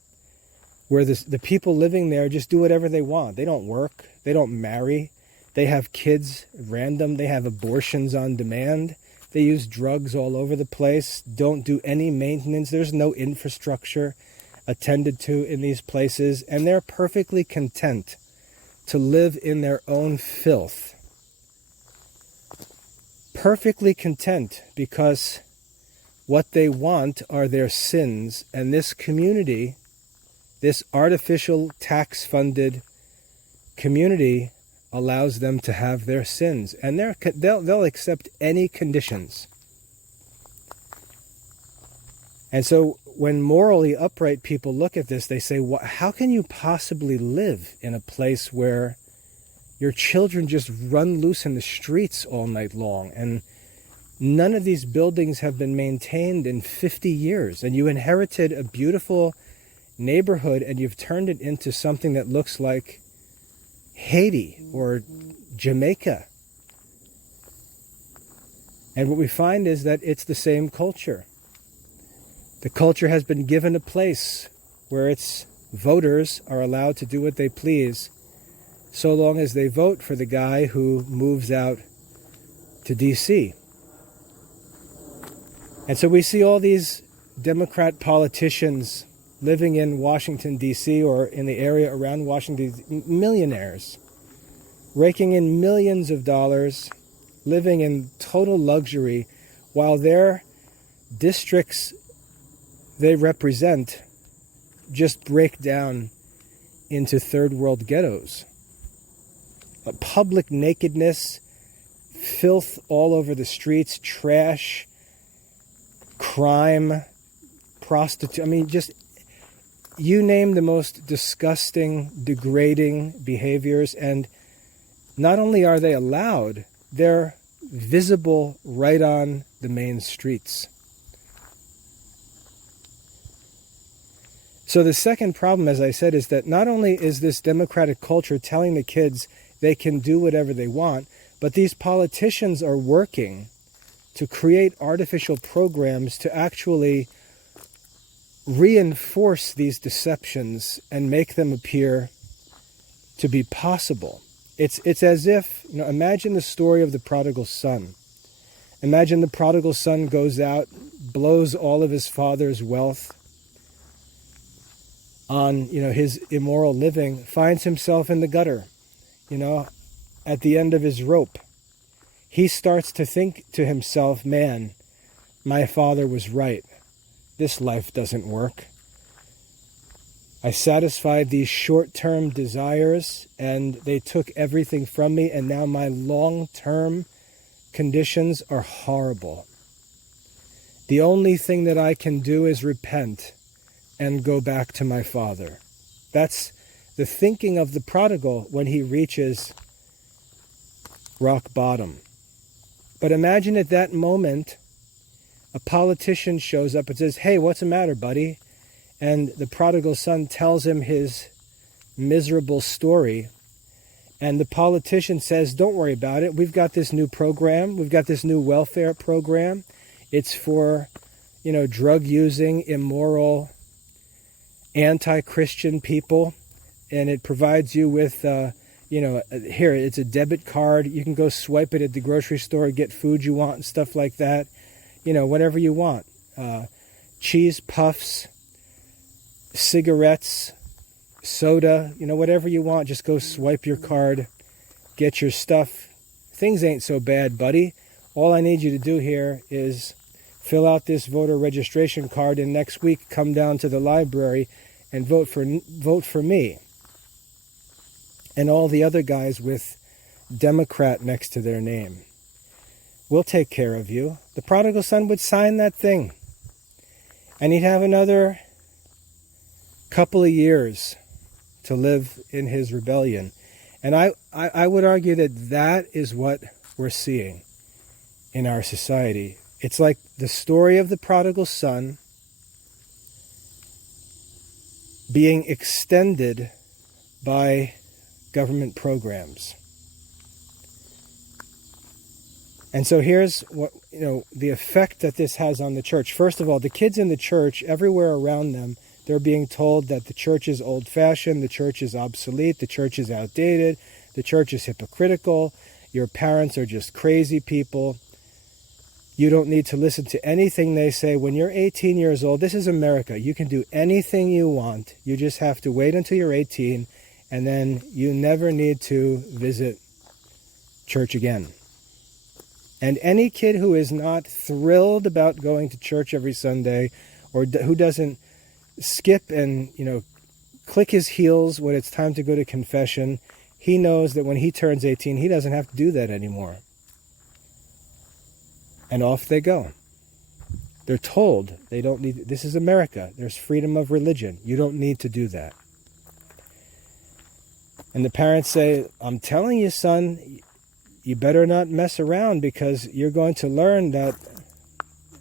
where the people living there just do whatever they want. They don't work, they don't marry, they have kids random, they have abortions on demand, they use drugs all over the place, don't do any maintenance, there's no infrastructure attended to in these places, and they're perfectly content to live in their own filth. Perfectly content, because what they want are their sins, and this community, this artificial tax-funded community, allows them to have their sins, and they'll accept any conditions. And so when morally upright people look at this, they say, how can you possibly live in a place where your children just run loose in the streets all night long, and none of these buildings have been maintained in 50 years, and you inherited a beautiful neighborhood and you've turned it into something that looks like Haiti or Jamaica? And what we find is that it's the same culture. The culture has been given a place where its voters are allowed to do what they please, so long as they vote for the guy who moves out to D.C. And so we see all these Democrat politicians living in Washington, D.C., or in the area around Washington, millionaires, raking in millions of dollars, living in total luxury, while their districts they represent just break down into third world ghettos. Public nakedness, filth all over the streets, trash, crime, prostitute. I mean, just you name the most disgusting, degrading behaviors, and not only are they allowed, they're visible right on the main streets. So the second problem, as I said, is that not only is this democratic culture telling the kids they can do whatever they want, but these politicians are working to create artificial programs to actually reinforce these deceptions and make them appear to be possible. It's as if, imagine the story of the prodigal son. Imagine the prodigal son goes out, blows all of his father's wealth on, his immoral living, finds himself in the gutter, at the end of his rope. He starts to think to himself, man, my father was right. This life doesn't work. I satisfied these short-term desires and they took everything from me, and now my long-term conditions are horrible. The only thing that I can do is repent and go back to my father. That's the thinking of the prodigal when he reaches rock bottom. But imagine at that moment, a politician shows up and says, hey, what's the matter, buddy? And the prodigal son tells him his miserable story. And the politician says, don't worry about it. We've got this new program. We've got this new welfare program. It's for, drug-using, immoral, anti-Christian people. And it provides you with, here, it's a debit card. You can go swipe it at the grocery store, get food you want and stuff like that. Whatever you want. Cheese puffs, cigarettes, soda, whatever you want. Just go swipe your card, get your stuff. Things ain't so bad, buddy. All I need you to do here is fill out this voter registration card, and next week come down to the library and vote for me. And all the other guys with Democrat next to their name. We'll take care of you. The prodigal son would sign that thing. And he'd have another couple of years to live in his rebellion. And I would argue that is what we're seeing in our society. It's like the story of the prodigal son being extended by government programs. And so here's what, the effect that this has on the church. First of all, the kids in the church, everywhere around them, they're being told that the church is old-fashioned, the church is obsolete, the church is outdated, the church is hypocritical, your parents are just crazy people. You don't need to listen to anything they say. When you're 18 years old, this is America. You can do anything you want. You just have to wait until you're 18, and then you never need to visit church again. And any kid who is not thrilled about going to church every Sunday, or who doesn't skip and, click his heels when it's time to go to confession, he knows that when he turns 18, he doesn't have to do that anymore. And off they go. They're told they don't need, this is America. There's freedom of religion. You don't need to do that. And the parents say, I'm telling you, son, you better not mess around, because you're going to learn that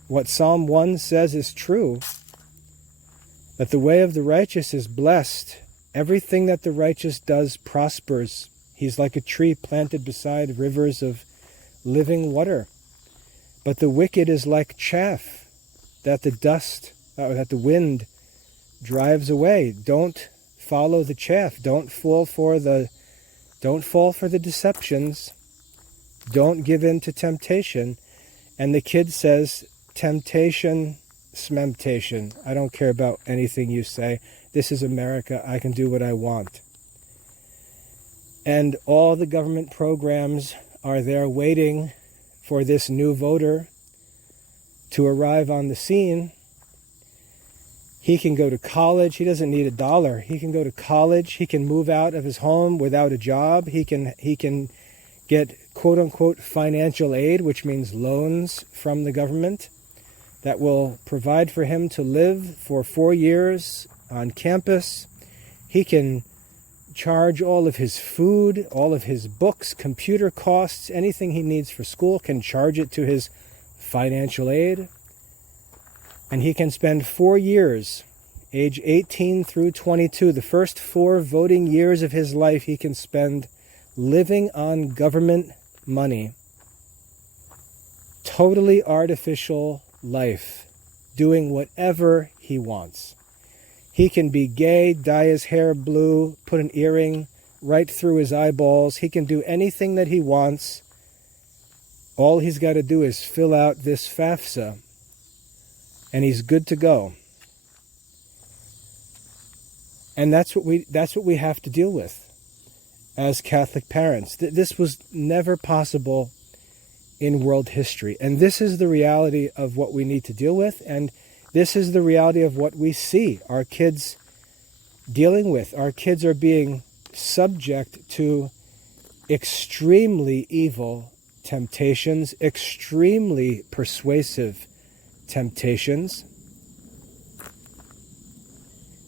what Psalm 1 says is true, that the way of the righteous is blessed. Everything that the righteous does prospers. He's like a tree planted beside rivers of living water. But the wicked is like chaff that the wind drives away. Don't follow the chaff. Don't fall for the deceptions. Don't give in to temptation. And the kid says, temptation, smemptation. I don't care about anything you say. This is America. I can do what I want. And all the government programs are there waiting for this new voter to arrive on the scene. He can go to college. He doesn't need $1. He can go to college. He can move out of his home without a job. He can get quote-unquote financial aid, which means loans from the government that will provide for him to live for 4 years on campus. He can charge all of his food, all of his books, computer costs, anything he needs for school, can charge it to his financial aid. And he can spend 4 years, age 18 through 22, the first 4 voting years of his life, he can spend living on government money. Totally artificial life, doing whatever he wants. He can be gay, dye his hair blue, put an earring right through his eyeballs. He can do anything that he wants. All he's got to do is fill out this FAFSA, and he's good to go. And that's what we have to deal with as Catholic parents. This was never possible in world history. And this is the reality of what we need to deal with. And this is the reality of what we see our kids dealing with. Our kids are being subject to extremely evil temptations, extremely persuasive temptations.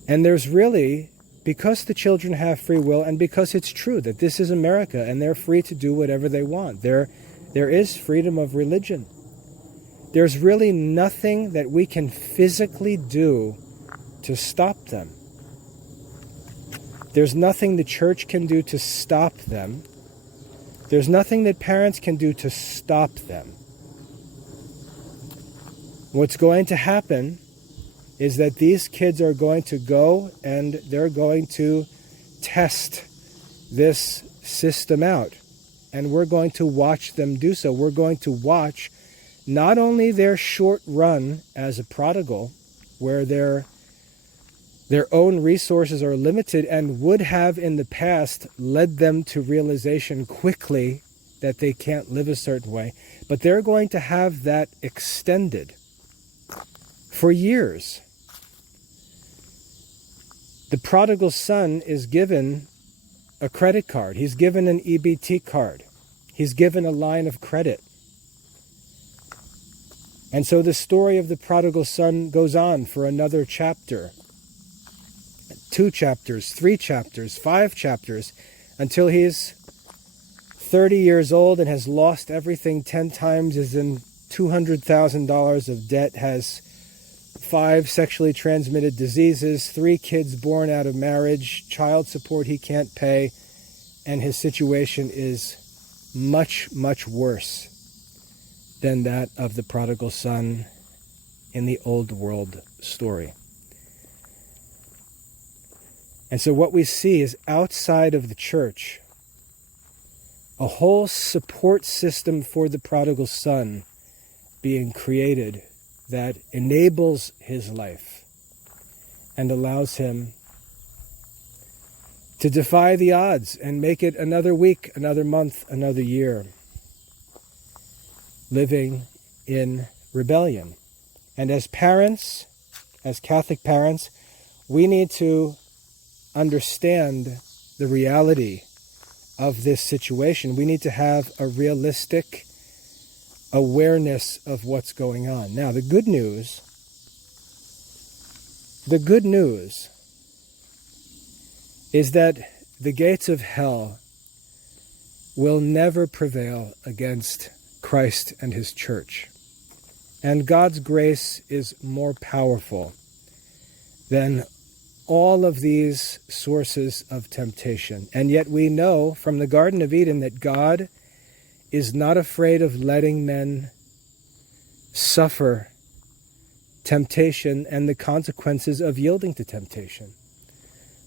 And there's really, because the children have free will, and because it's true that this is America and they're free to do whatever they want, there is freedom of religion. There's really nothing that we can physically do to stop them. There's nothing the church can do to stop them. There's nothing that parents can do to stop them. What's going to happen is that these kids are going to go and they're going to test this system out. And we're going to watch them do so. We're going to watch not only their short run as a prodigal, where their own resources are limited and would have in the past led them to realization quickly that they can't live a certain way, but they're going to have that extended for years. The prodigal son is given a credit card. He's given an EBT card. He's given a line of credit. And so the story of the prodigal son goes on for another chapter, 2 chapters, 3 chapters, 5 chapters, until he's 30 years old and has lost everything 10 times, is in $200,000 of debt, has 5 sexually transmitted diseases, 3 kids born out of marriage, child support he can't pay, and his situation is much, much worse than that of the prodigal son in the old world story. And so what we see is outside of the church, a whole support system for the prodigal son being created that enables his life and allows him to defy the odds and make it another week, another month, another year, living in rebellion. And as parents, as Catholic parents, we need to understand the reality of this situation. We need to have a realistic awareness of what's going on. Now, the good news is that the gates of hell will never prevail against Christ and his church. And God's grace is more powerful than all of these sources of temptation. And yet we know from the Garden of Eden that God is not afraid of letting men suffer temptation and the consequences of yielding to temptation.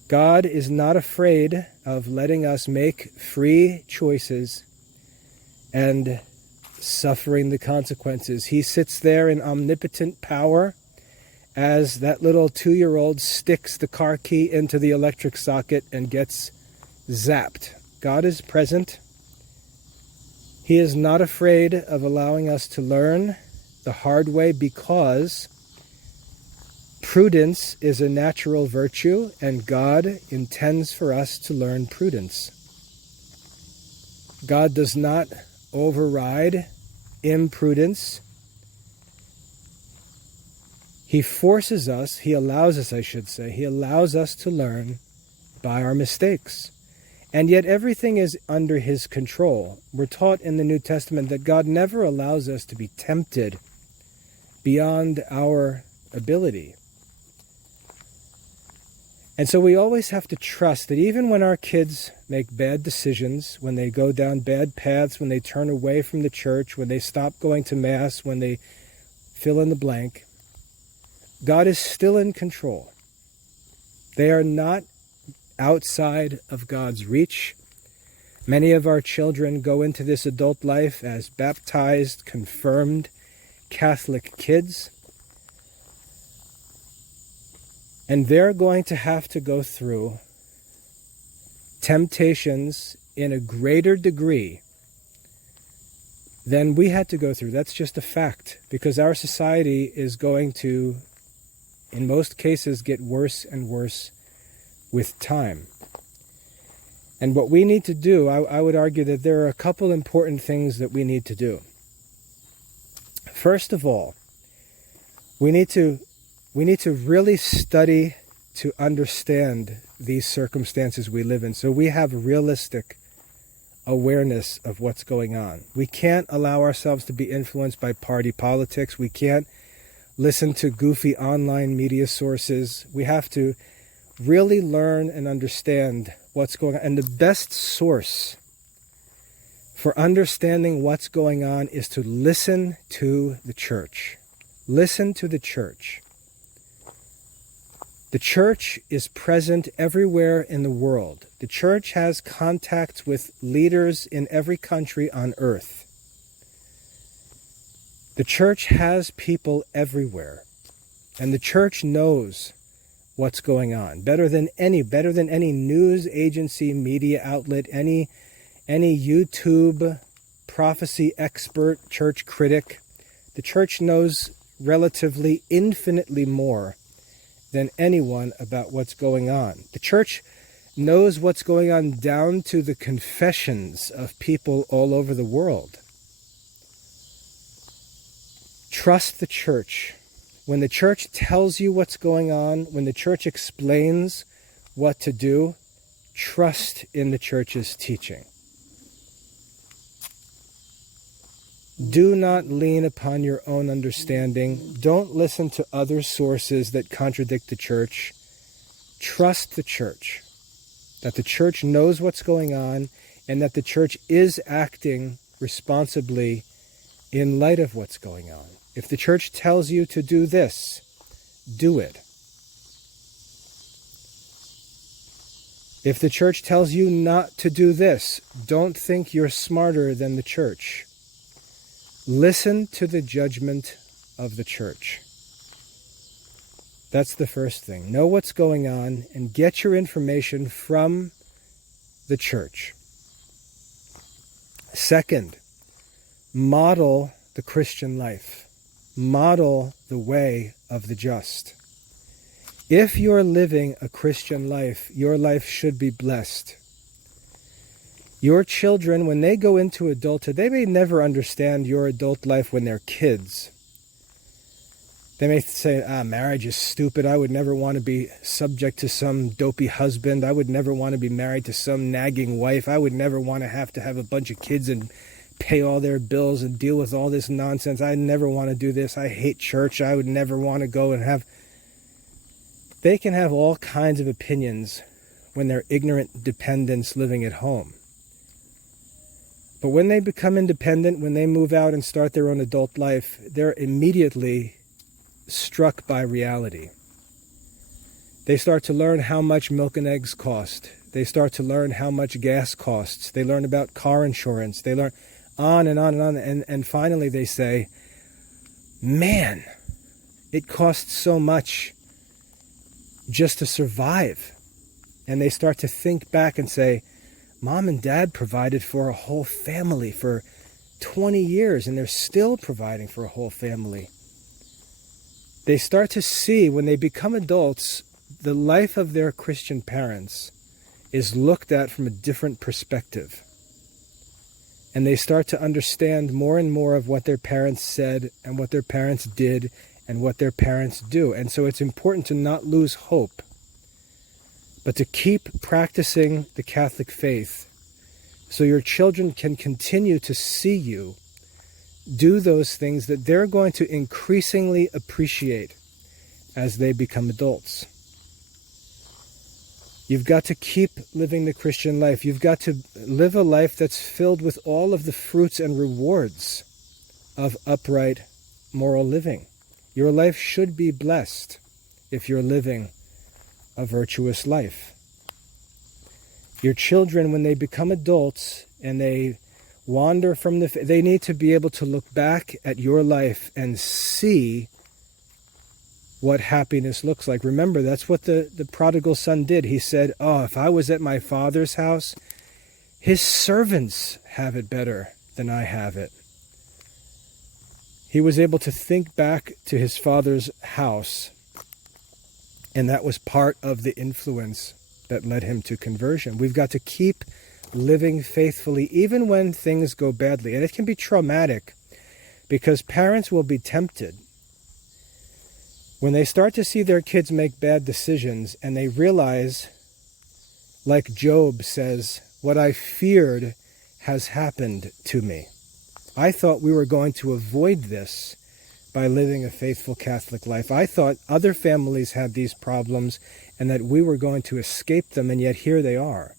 God is not afraid of letting us make free choices and suffering the consequences. He sits there in omnipotent power as that little 2-year-old sticks the car key into the electric socket and gets zapped. God is present. He is not afraid of allowing us to learn the hard way because prudence is a natural virtue, and God intends for us to learn prudence. God does not override imprudence. He forces us, he allows us to learn by our mistakes. And yet everything is under his control. We're taught in the New Testament that God never allows us to be tempted beyond our ability. And so we always have to trust that even when our kids make bad decisions, when they go down bad paths, when they turn away from the church, when they stop going to Mass, when they fill in the blank, God is still in control. They are not outside of God's reach. Many of our children go into this adult life as baptized, confirmed Catholic kids. And they're going to have to go through temptations in a greater degree than we had to go through. That's just a fact, because our society is going to, in most cases, get worse and worse with time. And what we need to do, I would argue that there are a couple important things that we need to do. First of all, we need to really study to understand these circumstances we live in, so we have realistic awareness of what's going on. We can't allow ourselves to be influenced by party politics. We can't listen to goofy online media sources. We have to really learn and understand what's going on. And the best source for understanding what's going on is to listen to the church. Listen to the church. The church is present everywhere in the world. The church has contacts with leaders in every country on earth. The church has people everywhere. And the church knows what's going on better than any news agency, media outlet, any YouTube prophecy expert, church critic. The church knows relatively infinitely more than anyone about what's going on. The church knows what's going on down to the confessions of people all over the world. Trust the church. When the church tells you what's going on, when the church explains what to do, trust in the church's teaching. Do not lean upon your own understanding. Don't listen to other sources that contradict the church. Trust the church, that the church knows what's going on and that the church is acting responsibly in light of what's going on. If the church tells you to do this, do it. If the church tells you not to do this, don't think you're smarter than the church. Listen to the judgment of the church. That's the first thing. Know what's going on and get your information from the church. Second, model the Christian life. Model the way of the just. If you're living a Christian life, your life should be blessed. Your children, when they go into adulthood, they may never understand your adult life when they're kids. They may say, marriage is stupid. I would never want to be subject to some dopey husband. I would never want to be married to some nagging wife. I would never want to have a bunch of kids and pay all their bills and deal with all this nonsense. I never want to do this. I hate church. I would never want to go and have... They can have all kinds of opinions when they're ignorant dependents living at home. But when they become independent, when they move out and start their own adult life, they're immediately struck by reality. They start to learn how much milk and eggs cost. They start to learn how much gas costs. They learn about car insurance. They learn on and on and on. And finally they say, man, it costs so much just to survive. And they start to think back and say, Mom and Dad provided for a whole family for 20 years and they're still providing for a whole family. They start to see, when they become adults, the life of their Christian parents is looked at from a different perspective. And they start to understand more and more of what their parents said and what their parents did and what their parents do. And so it's important to not lose hope, but to keep practicing the Catholic faith so your children can continue to see you do those things that they're going to increasingly appreciate as they become adults. You've got to keep living the Christian life. You've got to live a life that's filled with all of the fruits and rewards of upright moral living. Your life should be blessed if you're living a virtuous life. Your children, when they become adults and they wander from they need to be able to look back at your life and see what happiness looks like. Remember, that's what the prodigal son did. He said, "Oh, if I was at my father's house, his servants have it better than I have it." He was able to think back to his father's house, and that was part of the influence that led him to conversion. We've got to keep living faithfully even when things go badly. And it can be traumatic because parents will be tempted when they start to see their kids make bad decisions and they realize, like Job says, "What I feared has happened to me. I thought we were going to avoid this by living a faithful Catholic life. I thought other families had these problems and that we were going to escape them, and yet here they are."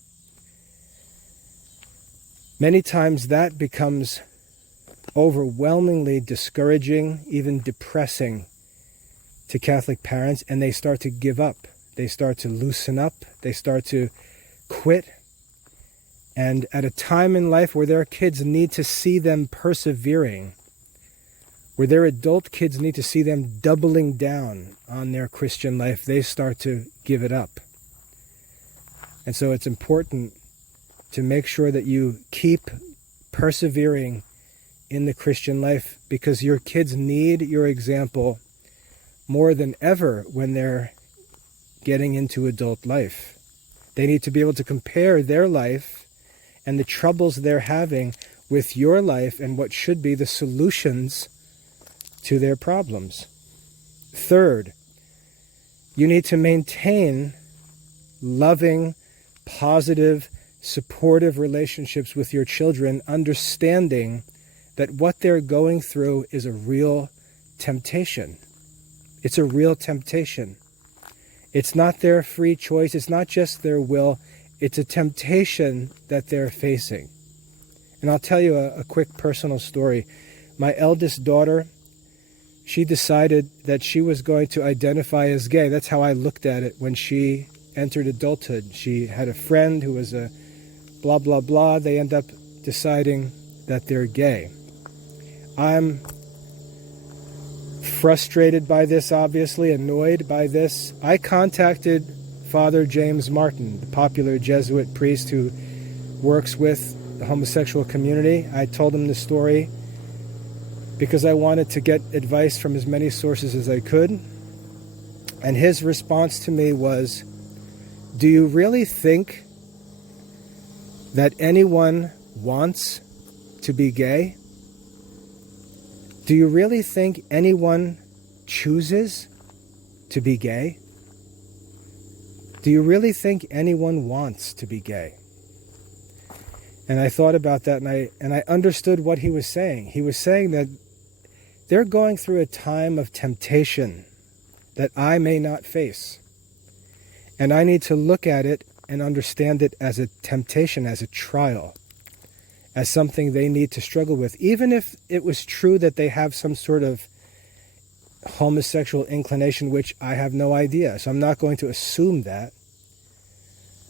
Many times that becomes overwhelmingly discouraging, even depressing to Catholic parents, and they start to give up. They start to loosen up. They start to quit. And at a time in life where their kids need to see them persevering, where their adult kids need to see them doubling down on their Christian life, they start to give it up. And so it's important to make sure that you keep persevering in the Christian life, because your kids need your example more than ever when they're getting into adult life. They need to be able to compare their life and the troubles they're having with your life and what should be the solutions to their problems. Third, you need to maintain loving, positive, supportive relationships with your children, understanding that what they're going through is a real temptation. It's a real temptation. It's not their free choice. It's not just their will. It's a temptation that they're facing. And I'll tell you a quick personal story. My eldest daughter, she decided that she was going to identify as gay. That's how I looked at it when she entered adulthood. She had a friend who was a blah, blah, blah. They end up deciding that they're gay. I'm frustrated by this, obviously, annoyed by this. I contacted Father James Martin, the popular Jesuit priest who works with the homosexual community. I told him the story because I wanted to get advice from as many sources as I could. And his response to me was, "Do you really think that anyone wants to be gay? Do you really think anyone chooses to be gay? Do you really think anyone wants to be gay?" And I thought about that, and I understood what he was saying. He was saying that they're going through a time of temptation that I may not face. And I need to look at it and understand it as a temptation, as a trial, as something they need to struggle with. Even if it was true that they have some sort of homosexual inclination, which I have no idea. So I'm not going to assume that.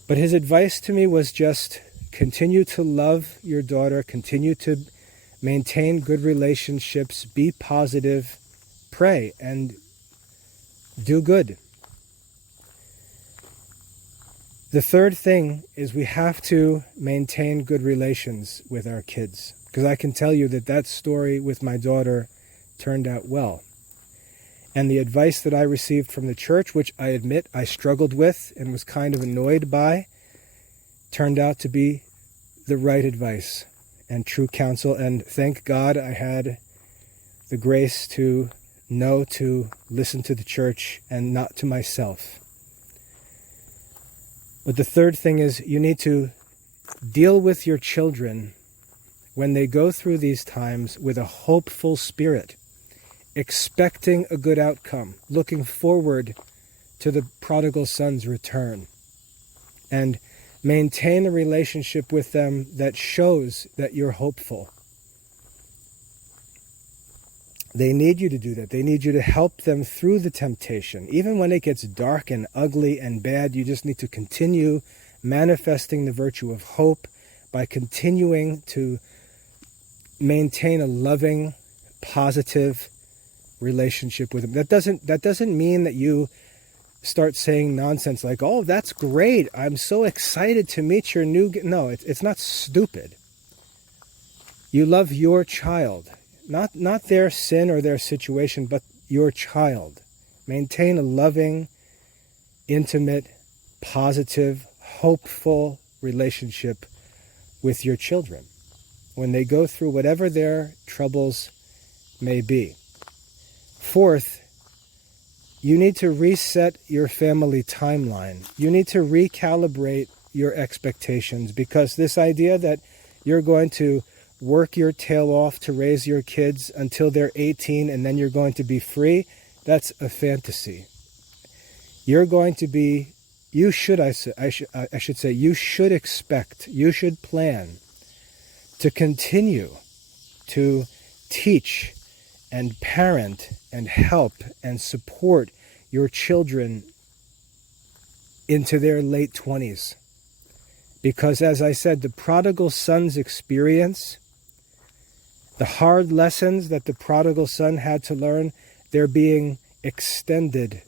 But his advice to me was just continue to love your daughter, continue to maintain good relationships, be positive, pray, and do good. The third thing is we have to maintain good relations with our kids. Because I can tell you that that story with my daughter turned out well. And the advice that I received from the church, which I admit I struggled with and was kind of annoyed by, turned out to be the right advice and true counsel. And thank God I had the grace to know to listen to the church and not to myself. But the third thing is you need to deal with your children when they go through these times with a hopeful spirit, expecting a good outcome, looking forward to the prodigal son's return, and maintain a relationship with them that shows that you're hopeful. They need you to do that. They need you to help them through the temptation. Even when it gets dark and ugly and bad, you just need to continue manifesting the virtue of hope by continuing to maintain a loving, positive relationship with them. That doesn't mean that you start saying nonsense like, "Oh, that's great. I'm so excited to meet your new..." No, it's not stupid. You love your child. Not their sin or their situation, but your child. Maintain a loving, intimate, positive, hopeful relationship with your children when they go through whatever their troubles may be. Fourth, you need to reset your family timeline. You need to recalibrate your expectations, because this idea that you're going to work your tail off to raise your kids until they're 18 and then you're going to be free, that's a fantasy. You're going to be, you should expect, you should plan to continue to teach and parent and help and support your children into their late 20s. Because as I said, the prodigal son's experience, the hard lessons that the prodigal son had to learn, they're being extended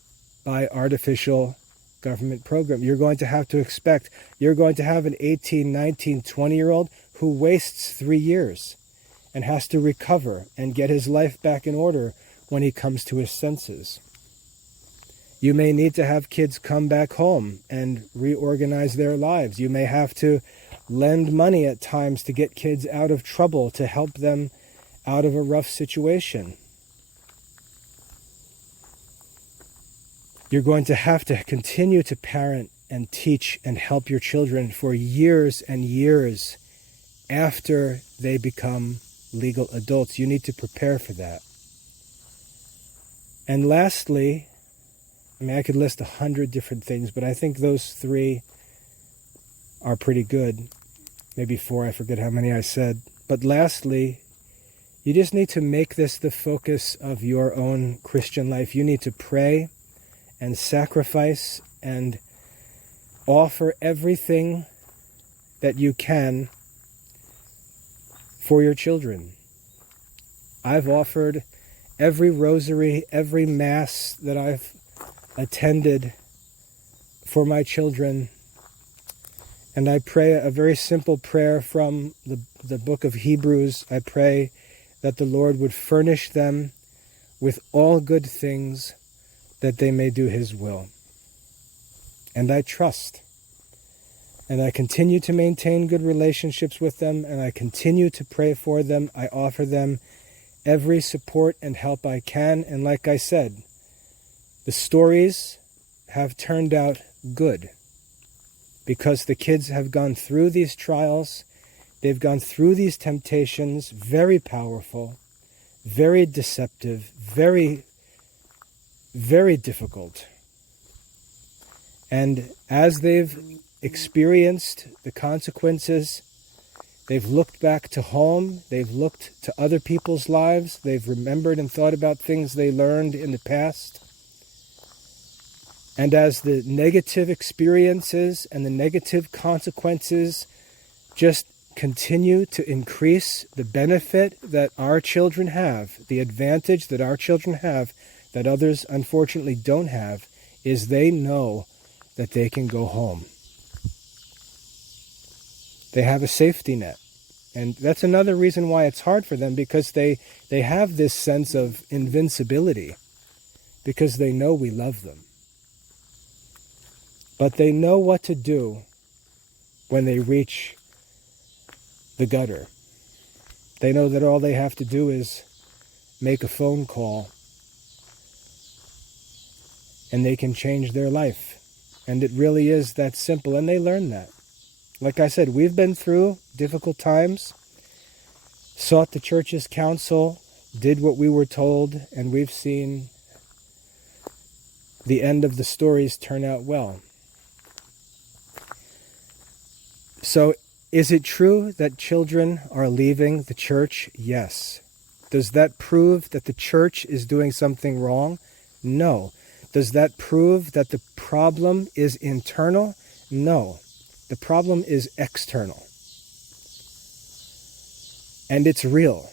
by artificial government program. You're going to have to expect, you're going to have an 18, 19, 20-year-old who wastes 3 years and has to recover and get his life back in order when he comes to his senses. You may need to have kids come back home and reorganize their lives. You may have to lend money at times to get kids out of trouble, to help them out of a rough situation. You're going to have to continue to parent and teach and help your children for years and years after they become legal adults. You need to prepare for that. And lastly, I could list 100 different things, but I think those 3 are pretty good. Maybe 4, I forget how many I said. But lastly, you just need to make this the focus of your own Christian life. You need to pray and sacrifice and offer everything that you can for your children. I've offered every rosary, every mass that I've attended for my children. And I pray a very simple prayer from the book of Hebrews. I pray that the Lord would furnish them with all good things, that they may do His will. And I trust. And I continue to maintain good relationships with them, and I continue to pray for them. I offer them every support and help I can. And like I said, the stories have turned out good because the kids have gone through these trials. They've gone through these temptations, very powerful, very deceptive, very, very difficult. And as they've experienced the consequences, they've looked back to home, they've looked to other people's lives, they've remembered and thought about things they learned in the past. And as the negative experiences and the negative consequences just continue to increase, the benefit that our children have, the advantage that our children have that others unfortunately don't have, is they know that they can go home. They have a safety net. And that's another reason why it's hard for them, because they have this sense of invincibility, because they know we love them. But they know what to do when they reach the gutter. They know that all they have to do is make a phone call and they can change their life. And it really is that simple, and they learn that. Like I said, we've been through difficult times, sought the church's counsel, did what we were told, and we've seen the end of the stories turn out well. So, is it true that children are leaving the church? Yes. Does that prove that the church is doing something wrong? No. Does that prove that the problem is internal? No. The problem is external. And it's real.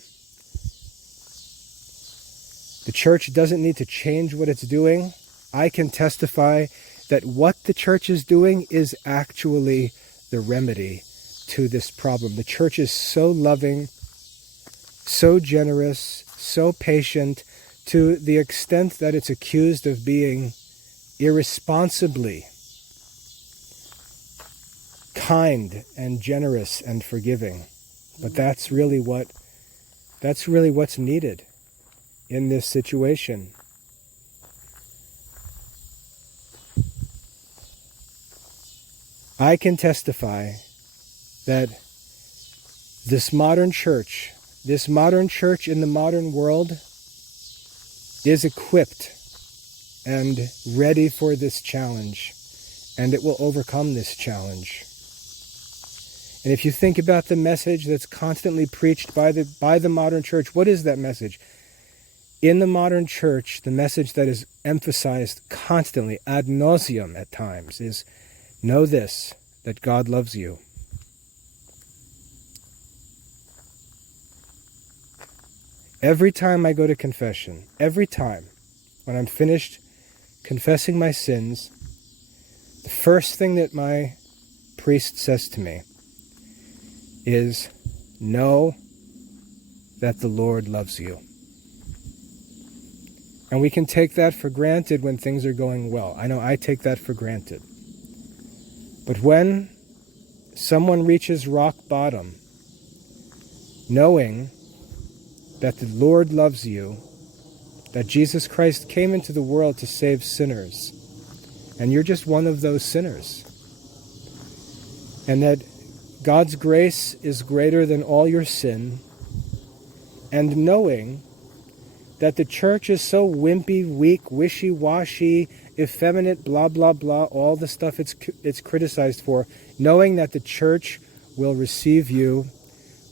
The church doesn't need to change what it's doing. I can testify that what the church is doing is actually the remedy to this problem. The church is so loving, so generous, so patient, to the extent that it's accused of being irresponsibly kind and generous and forgiving. But that's really what's needed in this situation. I can testify that this modern church in the modern world is equipped and ready for this challenge, and it will overcome this challenge. And if you think about the message that's constantly preached by the modern church, what is that message? In the modern church, the message that is emphasized constantly, ad nauseum at times, is know this, that God loves you. Every time I go to confession, every time, when I'm finished confessing my sins, the first thing that my priest says to me is, know that the Lord loves you. And we can take that for granted when things are going well. I know I take that for granted. But when someone reaches rock bottom, knowing that the Lord loves you, that Jesus Christ came into the world to save sinners, and you're just one of those sinners, and that God's grace is greater than all your sin, and knowing that the church is so wimpy, weak, wishy-washy, effeminate, blah, blah, blah, all the stuff it's criticized for, knowing that the church will receive you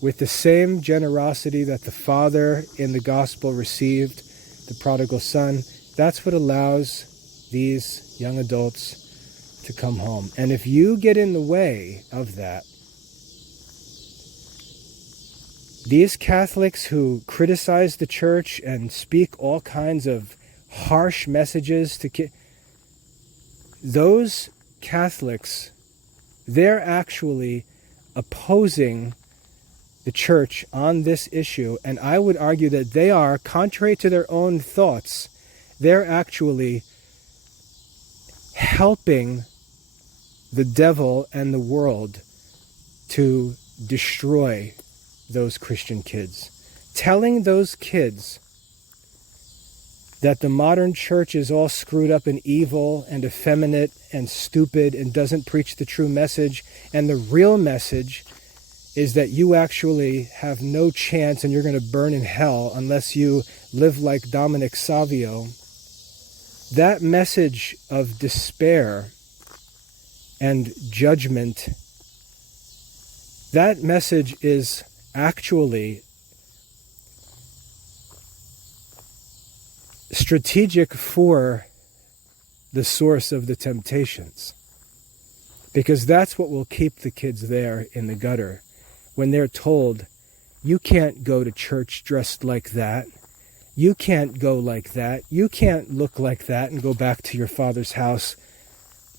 with the same generosity that the Father in the gospel received the prodigal son, that's what allows these young adults to come home. And if you get in the way of that, these Catholics who criticize the church and speak all kinds of harsh messages to those Catholics, they're actually opposing the church on this issue, and I would argue that they are, contrary to their own thoughts, they're actually helping the devil and the world to destroy those Christian kids. Telling those kids that the modern church is all screwed up and evil and effeminate and stupid and doesn't preach the true message, and the real message is that you actually have no chance and you're going to burn in hell unless you live like Dominic Savio. That message of despair and judgment, that message is actually strategic for the source of the temptations, because that's what will keep the kids there in the gutter. When they're told, you can't go to church dressed like that, you can't go like that, you can't look like that and go back to your father's house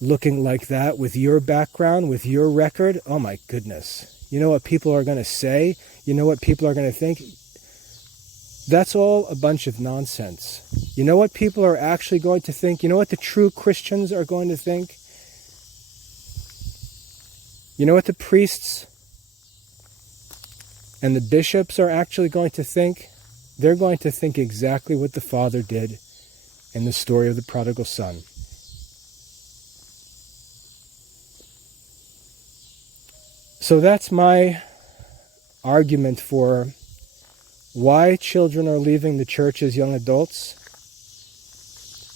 looking like that with your background, with your record, oh my goodness, You know what people are going to say? You know what people are going to think? That's all a bunch of nonsense. You know what people are actually going to think? You know what the true Christians are going to think? You know what the priests and the bishops are actually going to think? They're going to think exactly what the Father did in the story of the prodigal son. So that's my argument for why children are leaving the church as young adults.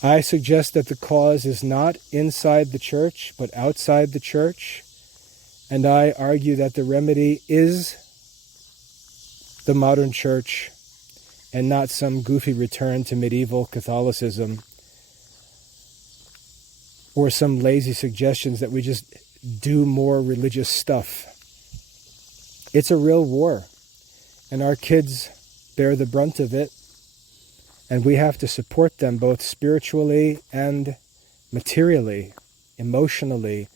I suggest that the cause is not inside the church, but outside the church. And I argue that the remedy is the modern church and not some goofy return to medieval Catholicism or some lazy suggestions that we just do more religious stuff. It's a real war, and our kids bear the brunt of it, and we have to support them both spiritually and materially, emotionally,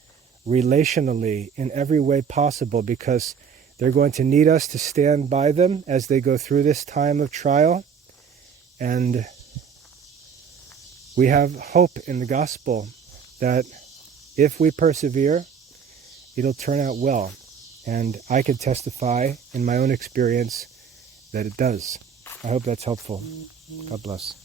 relationally, in every way possible, because they're going to need us to stand by them as they go through this time of trial. And we have hope in the gospel that if we persevere, it'll turn out well. And I can testify in my own experience that it does. I hope that's helpful. God bless.